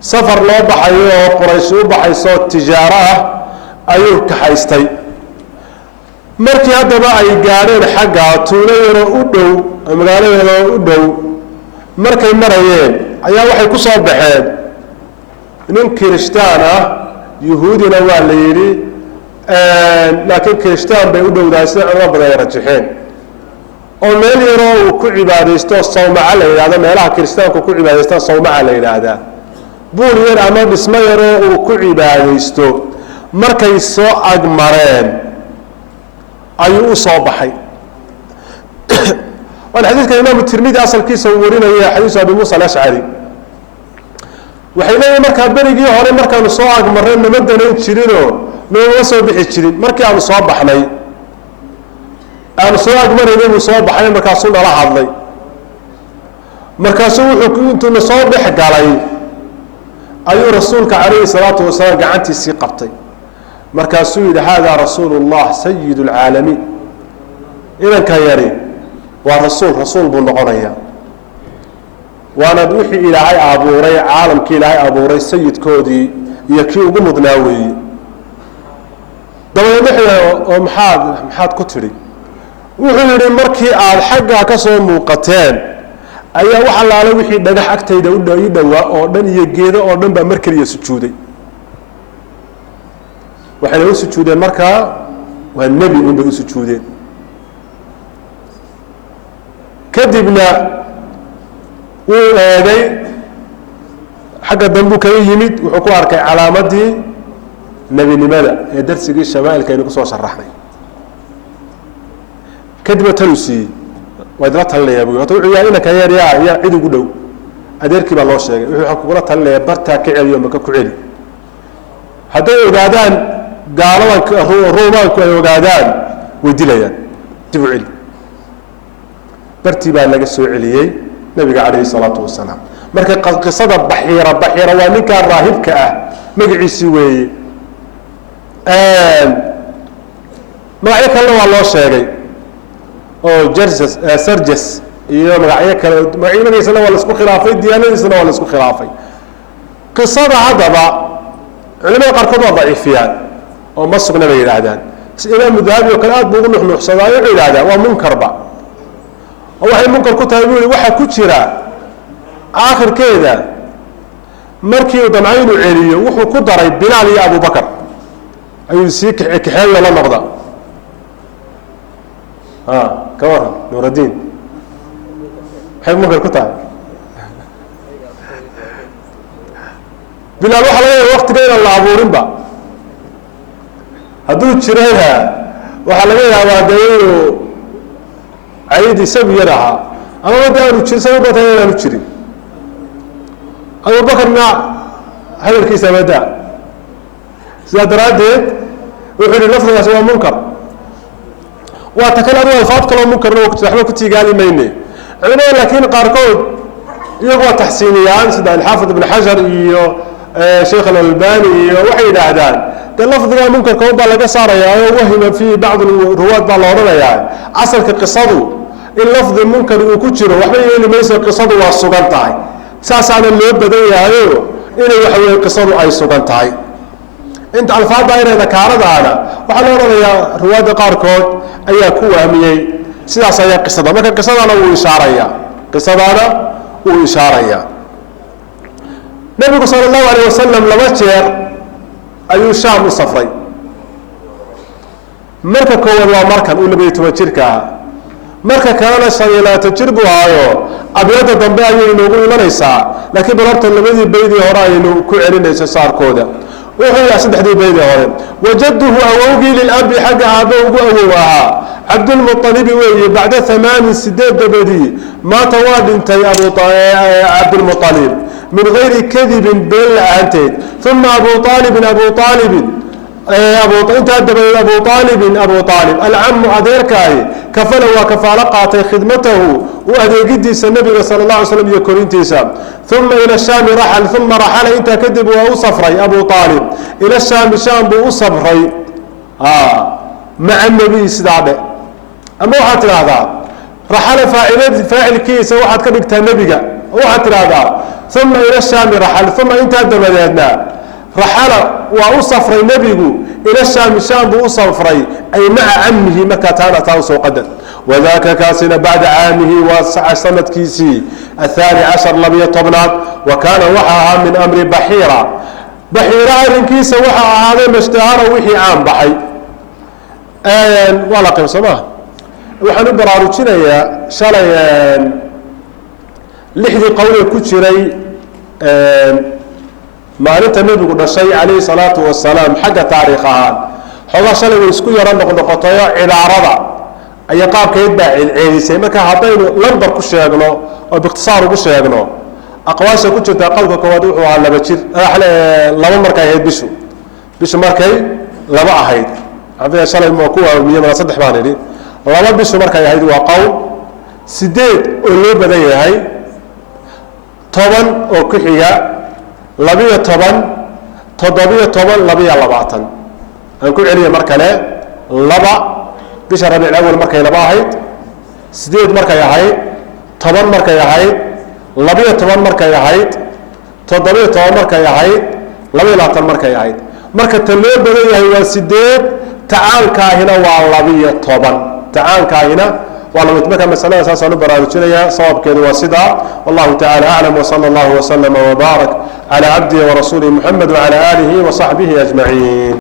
safar loo baxayo oo quraysh u baxayso tijaaro ah ayuu kaxaystay markii haddaba ay gaadheen xagga tuulo yaroo u dhow magaalo yaroo u dhow markay marayeen ayaa waxay ku soo baxeen nin kirishtaan ah yuhuudina waa la yidhi laakiin kirishtaan bay u dhowdahay sida culamo badan ay rajaxeen oo meel yaroo uu ku cibaadaysto sawmaca la yidhahdo meelaha kirishtaanku ku cibaadaystaan sawmaca la yidhaahdaa buul yar ama dhismo yaroo uu ku cibaadaysto markay soo agmareen ayuu u soo baxay waana xadiidka imaamu tirmidi asalkiisa uu warinaya xadiisu abi muusa alashcari waxay leeyihin markaa berigii hore markaanu soo agmarnay nama danayn jirinoo nooma soo bixi jirin markii aanu soo baxnay aanu soo agmaraynay buu soo baxay markaasuu nala hadlay markaasuu wuxuu intuuna soo dhex galay ayuu rasuulka calayhi salaatu wasalaam gacantiisii qabtay markaasuu yidhi haadaa rasuulu llah sayid اlcaalamiin inanka yari waa rasuul buu noqonayaa waana wixii ilaahay abuuray caalamkii ilaahay abuuray sayidkoodii iyo kii ugu mudnaa weeye dabadeed oo maxaad ku tidhi wuxuu yidhi markii aada xaggaa ka soo muuqateen ayaa wax allaale wixii dhagax agtayda ii dhowaa oo dhan iyo geedo oo dhan baa mar keliya sujuuday waxayna u sujuudeen markaa waa nebi un bay u sujuudeen kadibna wuu eegay xagga dambuu kaga yimid wuxuu ku arkay calaamadii nebinimada ee darsigii shamaailka aynu kusoo sharaxnay kadibna tanuu siiyey waa idla talinayaa bu ota wuxuu yahay inanka yeer yaa cid ugu dhow adeerkii baa loo sheegay wuxuu kugula talinayaa bartaa ka celiyo maka ku celi hadday ogaadaan gaaladan ruumaanku ay ogaadaan way dilayaan dib u celi bartii baa laga soo celiyey nabiga calayhi salaatu wasalaam marka qisada baxiira waa ninkaa raahibka ah magaciisi weeye magacyo kalena waa loo sheegay oo sarjas iyo magacyo kale magaciisana waa la isku khilaafay diyaanadiisana waa la isku khilaafay qisada haddaba culimada qaarkood waa daciifiyaan oo ma sugna bay yidhaahdaan si imaamu dahabi oo kale aad buu ugu nuxnuuxsadaa wuxuu yidhahdaa waa munkarba oo waxay munkar ku tahay buu yihi waxaa ku jira aakhirkeeda markii uu damcay inuu celiyo wuxuu ku daray bilaal iyo abubakar ayuu sii kaxeeyo la noqda ka waran nuuraddiin maxay munkar ku tahay bilaal waxaa laga yaaba waktiga inaan la abuurinba hadduu jirayna waxaa laga yaabaa dee inuu cayid isagu yar ahaa ama wada aanu jirin sabab bata inaanu jirin abubakarna hadalkiisa madaa sidaa daraaddeed wuxuu yihi lafdigaasi waa munkar waa ta kale adigu alfaad kaloo munkarna waxba ku tiigaali mayne culimada laakiin qaarkood iyagu waa taxsiiniyaan sida alxaafid ibn xajar iyo sheekh alalbani iyo waxay yidhaahdaan dee lafdigaa munkarka un baa laga saarayaa oo wahima fii bacd ruwaad baa la odhanayaa asalka qisadu in lafdi munkar uu ku jiro waxba yeeli mayso qisadu waa sugan tahay saasaana loo badan yahayo inay waxa weye qisadu ay sugan tahay inta alfaadda inayda kaaradaana waxaa la odhanayaa ruwaadda qaarkood ayaa ku wahmiyey sidaas ayaa qisada marka qisadaana wuu ishaarayaa nabigu sala allahu alayh wasalam 2 jeer ayuu shaam u safray marka koowaad waa markan uu 12 jirka ahaa marka kalena 25 jir buu ahaayo abyada dambe ayay inoogu imanaysaa laakiin balabta labadii baydii hore aynu ku celinayso saarkooda wuxuu yahay 3 baydii hore wajaduhu awowgii lilabi xagga aabba ugu awow ahaa cabdulmuطalibi weeye bacda 8 dabadii maanta waa dhintay cabdulmuطalib من غير كذب بين لعنتين ثم أبو طالب انت أبو طالب العم أديركاي كفل وكفال قاطي خدمته وأديقدي النبي صلى الله عليه وسلم يكون انتسام ثم إلى الشام رحل ثم رحل انت كذب وأصفري أبو طالب إلى الشام بأصفري مع النبي سدابه أما واحد هذا رحل فاعل كيس واحد كبكت النبي واحد هذا ثم إلى الشام رحل ثم انت دبلنا رحل وأصفري نبيه إلى الشام بأصفري أي مع عمه مكة تاوس وقدر وذاك كاسنا بعد عامه وسع سنة كيسي 12 لم يطبنات وكان وحاها من أمر بحيرة كيسة وحاها هذا مشتهر وحي عام بحي ولا قيم سماه وحنو براروتنا يا شاليان لحدي قولي كتشري maalinta nabigu dhashay calayhi salaatu wasalaam xagga taariikh ahaan xogaa shalay way isku yaro noqnoqotayo cibaarada ayaa qaabkeed baa ceelisay marka haddaynu lambar ku sheegno oo bikhtisaar ugu sheegno aqwaasha ku jirta qowlka koowaad wuxuu ahaa 2 jir 2 markay ahayd bishu markay 2 ahayd hadda shalay ma ku waamiyay 3 baan idhi 2 bishu markay ahayd waa qowl 8 oo loo badan yahay 10 oo ku xiga 12 22 aan ku celiyo mar kale 2 bisha rabiic awal markay 2 ahayd 8 markay ahayd 10 markay ahayd 12 markay ahayd 17 markay ahayd 22 markay ahayd marka tan loo badan yahay waa 8 tacaankaahina waa 12 tacaankaahina والله متمكن مسألة أساسا نبراروجينيا صواب كذا وصدا والله تعالى أعلم وصلى الله وسلم وبارك على عبده ورسوله محمد وعلى آله وصحبه أجمعين.